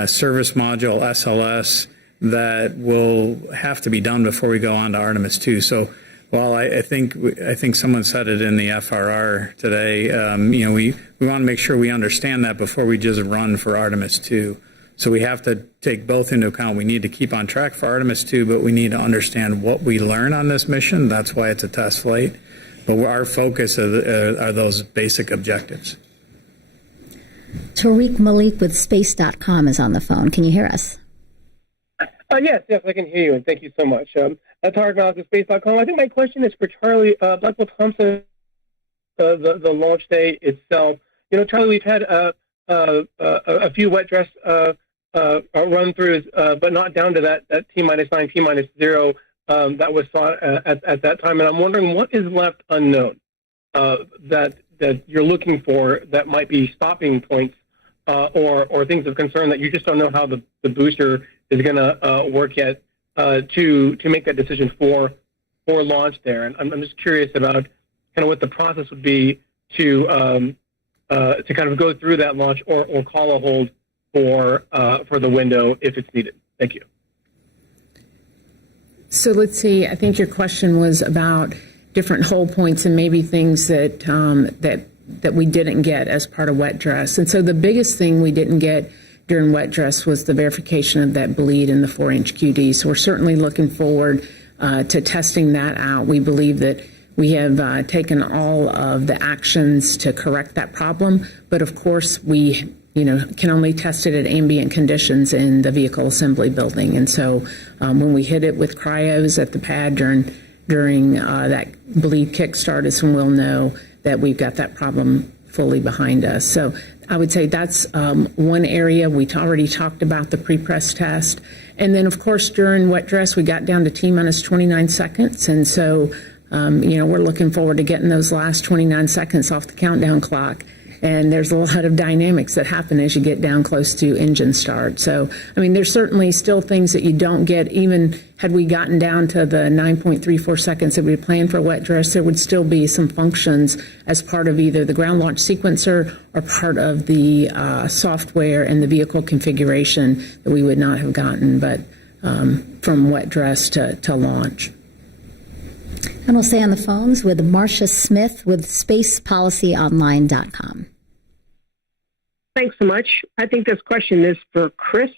service module, SLS, that will have to be done before we go on to Artemis II. So Well, I think someone said it in the FRR today. We want to make sure we understand that before we just run for Artemis II. So we have to take both into account. We need to keep on track for Artemis II, but we need to understand what we learn on this mission. That's why it's a test flight. But our focus are those basic objectives. Tariq Malik with Space.com is on the phone. Can you hear us? Yes, I can hear you, and thank you so much. Tariq Malik with Space.com. I think my question is for Charlie. Blackwell-Thompson, the launch day itself. Charlie, we've had a few wet dress run-throughs, but not down to that T-9, T-0 that was thought at that time. And I'm wondering what is left unknown that you're looking for that might be stopping points or things of concern that you just don't know how the booster is going to work yet to make that decision for launch there. And I'm just curious about kind of what the process would be to kind of go through that launch or call a hold for the window if it's needed. Thank you. So let's see. I think your question was about different hold points and maybe things that that we didn't get as part of wet dress. And so the biggest thing we didn't get during wet dress was the verification of that bleed in the 4-inch QD. So we're certainly looking forward to testing that out. We believe that we have taken all of the actions to correct that problem, but of course we can only test it at ambient conditions in the vehicle assembly building. And so when we hit it with cryos at the pad during that bleed kickstart is when we'll know that we've got that problem fully behind us. So I would say that's one area. We already talked about the pre-press test. And then, of course, during wet dress, we got down to T-minus 29 seconds. And so, we're looking forward to getting those last 29 seconds off the countdown clock. And there's a lot of dynamics that happen as you get down close to engine start. So, there's certainly still things that you don't get. Even had we gotten down to the 9.34 seconds that we planned for wet dress, there would still be some functions as part of either the ground launch sequencer or part of the software and the vehicle configuration that we would not have gotten, but from wet dress to launch. And we'll stay on the phones with Marcia Smith with SpacePolicyOnline.com. Thanks so much. I think this question is for Chris.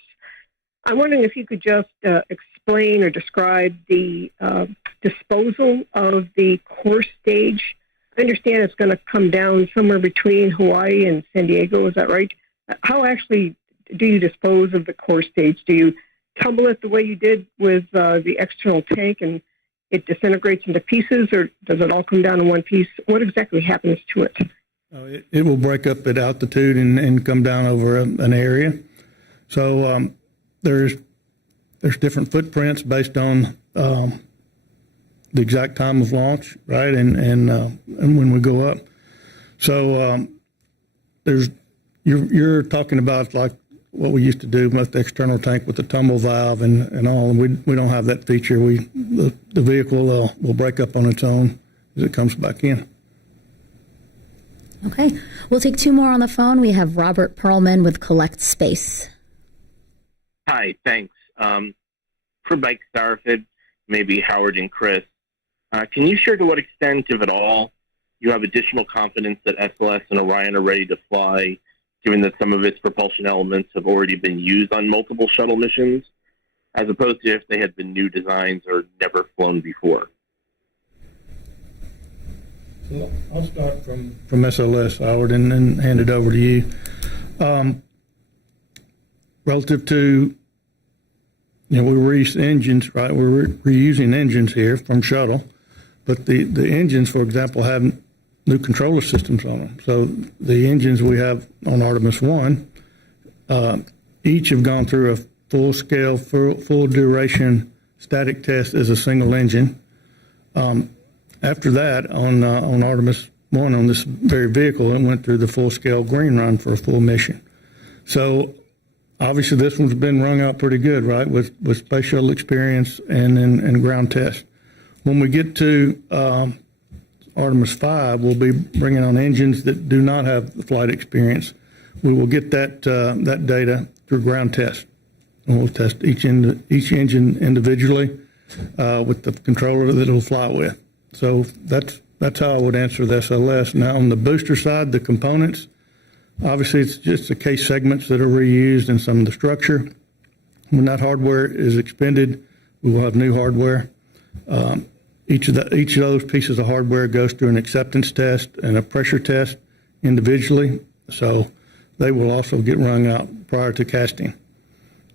I'm wondering if you could just explain or describe the disposal of the core stage. I understand it's going to come down somewhere between Hawaii and San Diego. Is that right? How actually do you dispose of the core stage? Do you tumble it the way you did with the external tank and it disintegrates into pieces, or does it all come down in one piece? What exactly happens to it? It will break up at altitude and come down over an area. So there's different footprints based on the exact time of launch, right, and when we go up. So you're talking about like what we used to do with the external tank with the tumble valve and all. We don't have that feature. The vehicle will break up on its own as it comes back in. Okay. We'll take two more on the phone. We have Robert Perlman with Collect Space. Hi, thanks. For Mike Sarafin, maybe Howard and Chris, can you share to what extent, if at all, you have additional confidence that SLS and Orion are ready to fly, given that some of its propulsion elements have already been used on multiple shuttle missions, as opposed to if they had been new designs or never flown before? Well, I'll start from SLS, Howard, and then hand it over to you. Relative to, we reuse engines, right? We're reusing engines here from shuttle, but the engines, for example, have new controller systems on them. So the engines we have on Artemis I, each have gone through a full-scale, full duration static test as a single engine. After that, on Artemis I, on this very vehicle, it went through the full-scale green run for a full mission. So obviously this one's been rung out pretty good, right, with space shuttle experience and ground test. When we get to Artemis V, we'll be bringing on engines that do not have the flight experience. We will get that data through ground test. And we'll test each engine individually with the controller that it'll fly with. So that's how I would answer the SLS. Now on the booster side, the components, obviously it's just the case segments that are reused in some of the structure. When that hardware is expended, we will have new hardware. Each of those pieces of hardware goes through an acceptance test and a pressure test individually. So they will also get rung out prior to casting.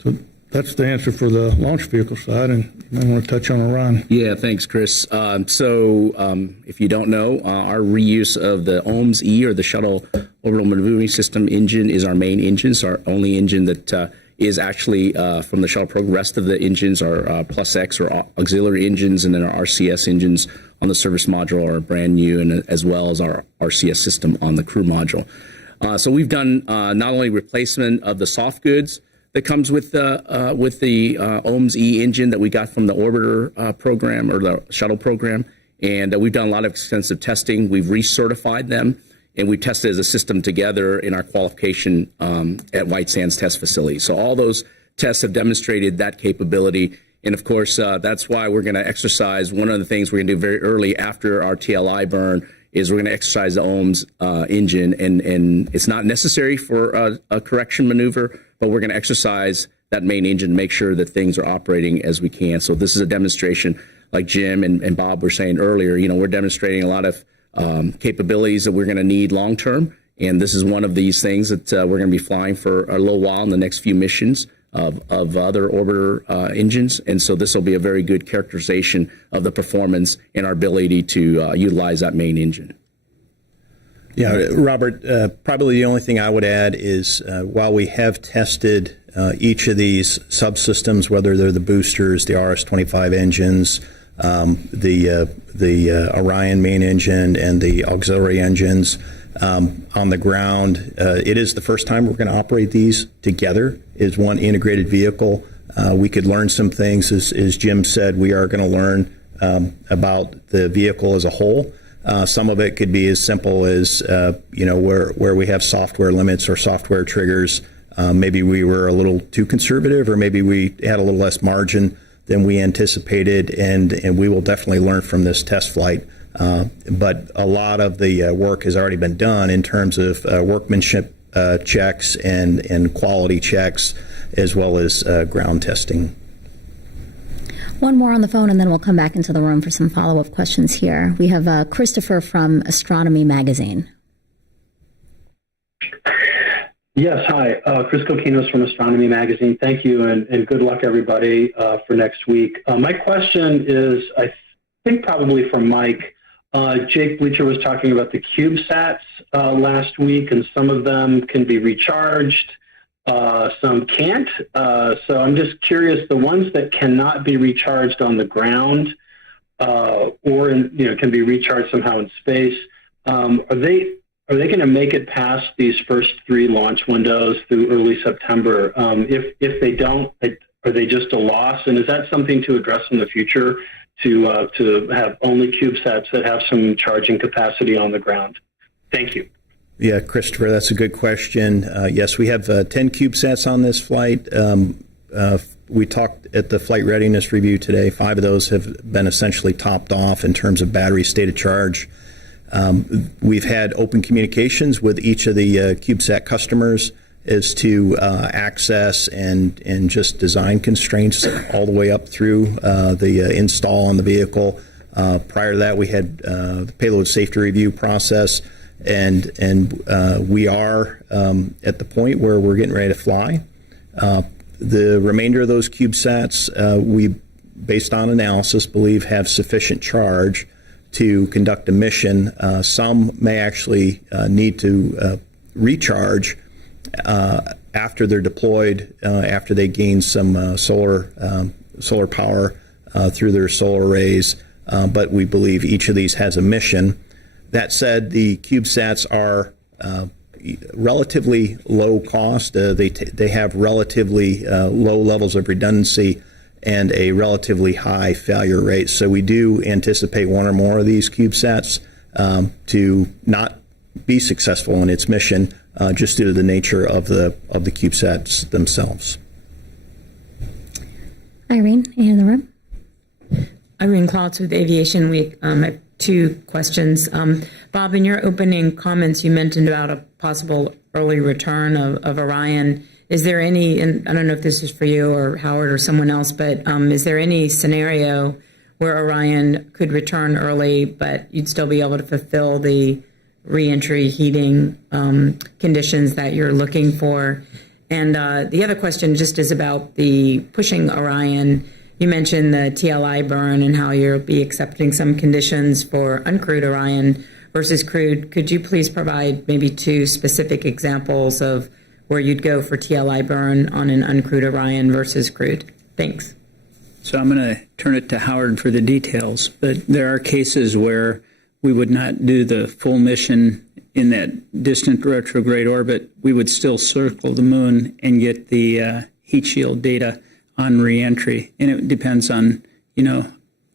So that's the answer for the launch vehicle side, and I want to touch on Orion. Yeah, thanks, Chris. If you don't know, our reuse of the OMS-E, or the Shuttle Orbital Maneuvering System engine, is our main engine. So our only engine that is actually from the shuttle program. The rest of the engines are Plus X or auxiliary engines, and then our RCS engines on the service module are brand new, and as well as our RCS system on the crew module. So we've done not only replacement of the soft goods that comes with the OMS-E engine that we got from the orbiter program, or the shuttle program, and we've done a lot of extensive testing. We've recertified them, and we tested as a system together in our qualification at White Sands Test Facility. So all those tests have demonstrated that capability. And of course, that's why we're going to exercise. One of the things we're going to do very early after our TLI burn is we're going to exercise the OMS engine. And it's not necessary for a correction maneuver, but we're going to exercise that main engine to make sure that things are operating as we can. So this is a demonstration, like Jim and Bob were saying earlier. We're demonstrating a lot of capabilities that we're going to need long term, and this is one of these things that we're going to be flying for a little while in the next few missions of other orbiter engines, and so this will be a very good characterization of the performance and our ability to utilize that main engine. Yeah, Robert, probably the only thing I would add is while we have tested each of these subsystems, whether they're the boosters, the RS-25 engines, the Orion main engine, and the auxiliary engines on the ground, it is the first time we're going to operate these together as one integrated vehicle. We could learn some things. As Jim said, we are going to learn about the vehicle as a whole. Some of it could be as simple as, where we have software limits or software triggers. Maybe we were a little too conservative, or maybe we had a little less margin than we anticipated, and we will definitely learn from this test flight. But a lot of the work has already been done in terms of workmanship checks and quality checks, as well as ground testing. One more on the phone, and then we'll come back into the room for some follow-up questions here. We have Christopher from Astronomy Magazine. Yes, hi. Chris Kokinos from Astronomy Magazine. Thank you, and good luck, everybody, for next week. My question is, I think probably for Mike. Jake Bleacher was talking about the CubeSats last week, and some of them can be recharged, some can't. So I'm just curious, the ones that cannot be recharged on the ground or can be recharged somehow in space, are they going to make it past these first 3 launch windows through early September? If they don't, are they just a loss? And is that something to address in the future, to have only CubeSats that have some charging capacity on the ground? Thank you. Yeah, Christopher, that's a good question. Yes, we have 10 CubeSats on this flight. We talked at the flight readiness review today. 5 of those have been essentially topped off in terms of battery state of charge. We've had open communications with each of the CubeSat customers as to access and just design constraints all the way up through the install on the vehicle. Prior to that, we had the payload safety review process, and we are at the point where we're getting ready to fly. The remainder of those CubeSats, we, based on analysis, believe have sufficient charge to conduct a mission. Some may actually need to recharge after they're deployed, after they gain some solar power through their solar arrays. But we believe each of these has a mission. That said, the CubeSats are relatively low cost. They have relatively low levels of redundancy and a relatively high failure rate. So we do anticipate one or more of these CubeSats to not be successful in its mission, just due to the nature of the CubeSats themselves. Irene, are you in the room? Irene Klotz with Aviation Week. I two questions. Bob, in your opening comments, you mentioned about a possible early return of Orion. Is there any, and I don't know if this is for you or Howard or someone else, but is there any scenario where Orion could return early, but you'd still be able to fulfill the reentry heating conditions that you're looking for? And the other question just is about the pushing Orion. You mentioned the TLI burn and how you'll be accepting some conditions for uncrewed Orion versus crewed. Could you please provide maybe two specific examples of where you'd go for TLI burn on an uncrewed Orion versus crewed? Thanks. So I'm going to turn it to Howard for the details, but there are cases where we would not do the full mission in that distant retrograde orbit. We would still circle the moon and get the heat shield data on reentry, and it depends on,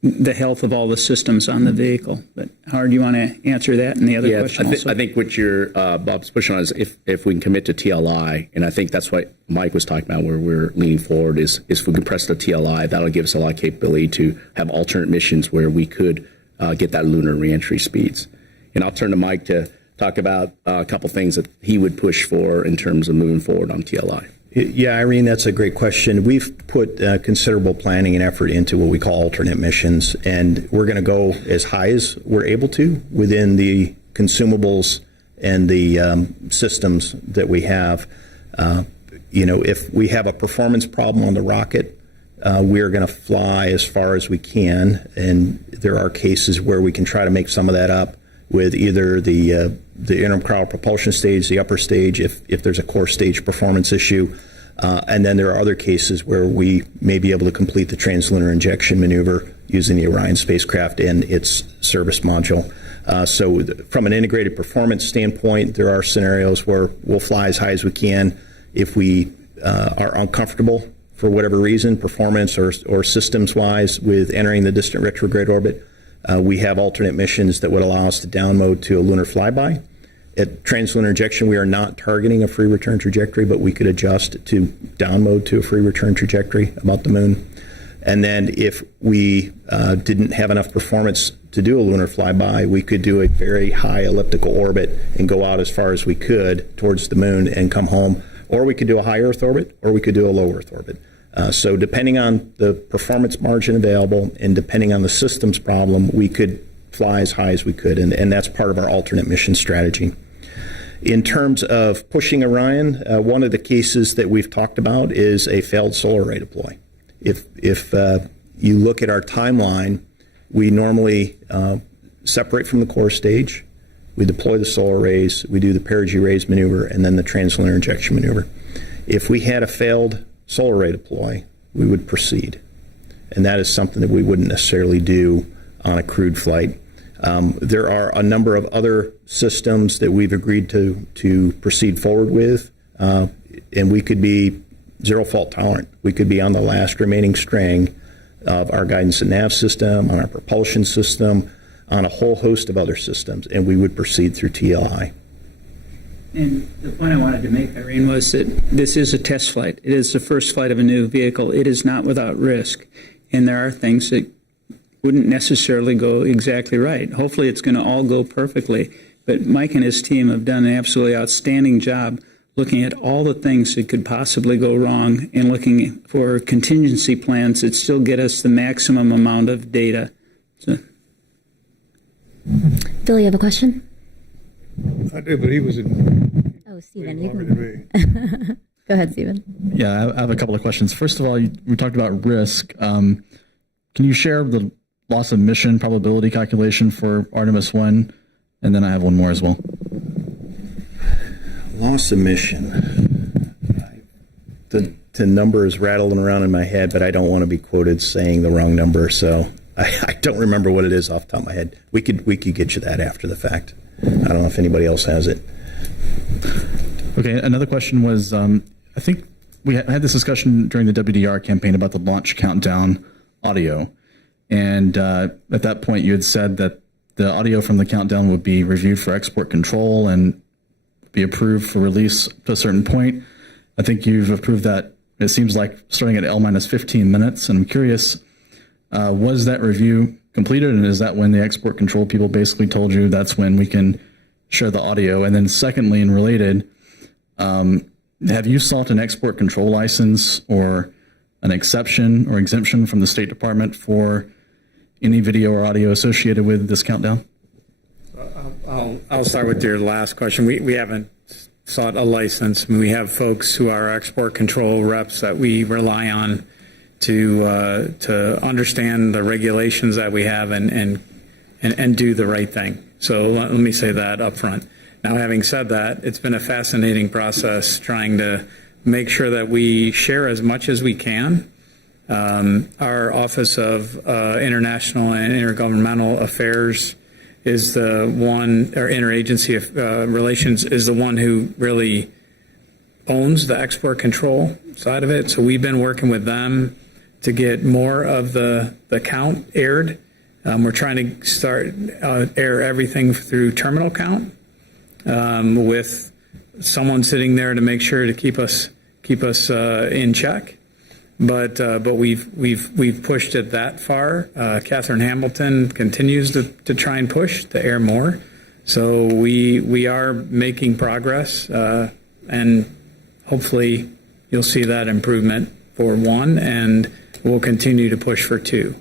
the health of all the systems on the vehicle. But Howard, do you want to answer that and the other question also? I think what you're, Bob's pushing on is if we can commit to TLI, and I think that's what Mike was talking about where we're leaning forward is if we can press the TLI, that'll give us a lot of capability to have alternate missions where we could get that lunar reentry speeds. And I'll turn to Mike to talk about a couple things that he would push for in terms of moving forward on TLI. Yeah, Irene, that's a great question. We've put considerable planning and effort into what we call alternate missions, and we're going to go as high as we're able to within the consumables and the systems that we have. If we have a performance problem on the rocket, we're going to fly as far as we can, and there are cases where we can try to make some of that up with either the intercrowd propulsion stage, the upper stage, if there's a core stage performance issue. And then there are other cases where we may be able to complete the translunar injection maneuver using the Orion spacecraft and its service module. From an integrated performance standpoint, there are scenarios where we'll fly as high as we can. If we are uncomfortable for whatever reason, performance or systems-wise, with entering the distant retrograde orbit, we have alternate missions that would allow us to downmode to a lunar flyby. At translunar injection, we are not targeting a free return trajectory, but we could adjust to downmode to a free return trajectory about the moon. And then if we didn't have enough performance to do a lunar flyby, we could do a very high elliptical orbit and go out as far as we could towards the moon and come home. Or we could do a high Earth orbit, or we could do a low Earth orbit. So depending on the performance margin available and depending on the systems problem, we could fly as high as we could, and that's part of our alternate mission strategy. In terms of pushing Orion, one of the cases that we've talked about is a failed solar array deploy. If you look at our timeline, we normally separate from the core stage, we deploy the solar arrays, we do the perigee raise maneuver, and then the translunar injection maneuver. If we had a failed solar array deploy, we would proceed. And that is something that we wouldn't necessarily do on a crewed flight. There are a number of other systems that we've agreed to proceed forward with, and we could be zero fault tolerant. We could be on the last remaining string of our guidance and nav system, on our propulsion system, on a whole host of other systems, and we would proceed through TLI. And the point I wanted to make, Irene, was that this is a test flight. It is the first flight of a new vehicle. It is not without risk. And there are things that wouldn't necessarily go exactly right. Hopefully it's going to all go perfectly. But Mike and his team have done an absolutely outstanding job looking at all the things that could possibly go wrong and looking for contingency plans that still get us the maximum amount of data. So. Bill, you have a question? I do, but he was in. Oh, Stephen, you can. Go ahead, Stephen. Yeah, I have a couple of questions. First of all, we talked about risk. Can you share the loss of mission probability calculation for Artemis I? And then I have one more as well. Loss of mission. The number is rattling around in my head, but I don't want to be quoted saying the wrong number, so I don't remember what it is off the top of my head. We could get you that after the fact. I don't know if anybody else has it. Okay, another question was, I think we had this discussion during the WDR campaign about the launch countdown audio. And at that point, you had said that the audio from the countdown would be reviewed for export control and be approved for release to a certain point. I think you've approved that, it seems like, starting at L-15 minutes. And I'm curious, was that review completed? And is that when the export control people basically told you that's when we can share the audio? And then secondly, and related, have you sought an export control license or an exception or exemption from the State Department for any video or audio associated with this countdown? I'll start with your last question. We haven't sought a license. We have folks who are export control reps that we rely on to understand the regulations that we have and do the right thing. So let me say that up front. Now, having said that, it's been a fascinating process trying to make sure that we share as much as we can. Our Office of International and Intergovernmental Affairs is the one, or Interagency Relations is the one who really owns the export control side of it. So we've been working with them to get more of the count aired. We're trying to start air everything through terminal count with someone sitting there to make sure to keep us in check. But we've pushed it that far. Catherine Hamilton continues to try and push to air more. So we are making progress, and hopefully you'll see that improvement for 1, and we'll continue to push for 2.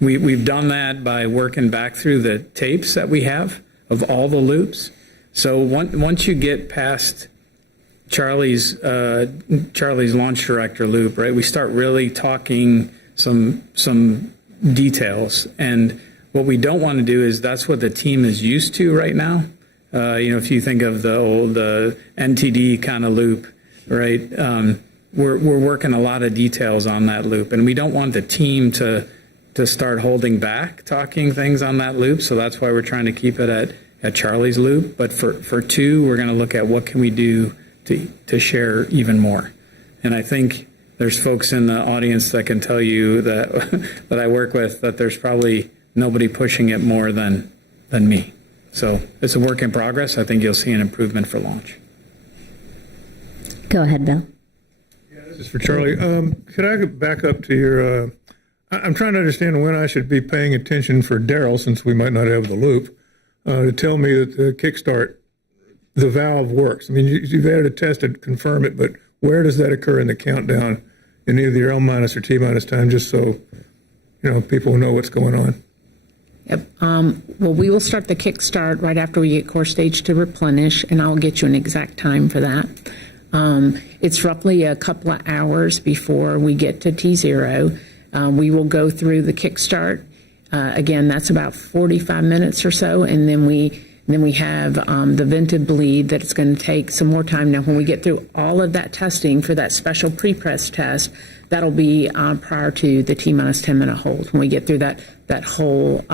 We've done that by working back through the tapes that we have of all the loops. So once you get past Charlie's launch director loop, right, we start really talking some details. And what we don't want to do is that's what the team is used to right now. If you think of the old NTD kind of loop, right, we're working a lot of details on that loop, and we don't want the team to start holding back talking things on that loop. So that's why we're trying to keep it at Charlie's loop. But for 2, we're going to look at what can we do to share even more. And I think there's folks in the audience that can tell you that that I work with that there's probably nobody pushing it more than me. So it's a work in progress. I think you'll see an improvement for launch. Go ahead, Bill. Yeah, this is for Charlie. Could I back up to your... I'm trying to understand when I should be paying attention for Daryl, since we might not have the loop, to tell me that the kickstart, the valve works. I mean, you've added a test to confirm it, but where does that occur in the countdown in either L- or T- time, just so people know what's going on? Yep. Well, we will start the kickstart right after we get core stage to replenish, and I'll get you an exact time for that. It's roughly a couple of hours before we get to T0. We will go through the kickstart. Again, that's about 45 minutes or so, and then we have the vented bleed that it's going to take some more time. Now, when we get through all of that testing for that special pre-press test, that'll be prior to the T-minus 10-minute hold, when we get through that whole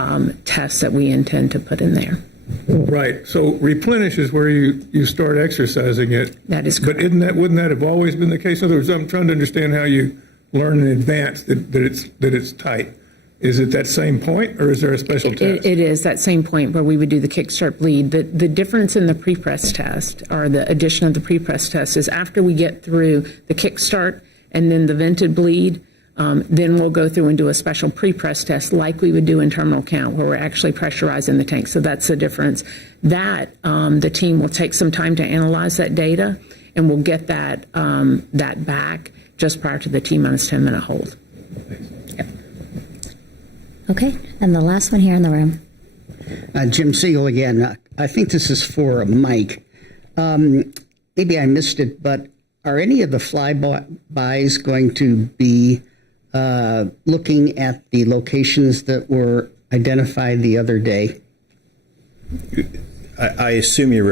test that we intend to put in there. Right. So replenish is where you start exercising it. That is correct. But wouldn't that have always been the case? In other words, I'm trying to understand how you learn in advance that it's tight. Is it that same point, or is there a special test? It is that same point where we would do the kickstart bleed. The difference in the pre-press test, or the addition of the pre-press test, is after we get through the kickstart and then the vented bleed, then we'll go through and do a special pre-press test like we would do in terminal count, where we're actually pressurizing the tank. So that's the difference. That the team will take some time to analyze that data, and we'll get that back just prior to the T-minus 10-minute hold. Yep. Okay, and the last one here in the room. Jim Siegel again. I think this is for Mike. Maybe I missed it, but are any of the flybys going to be looking at the locations that were identified the other day? I assume you're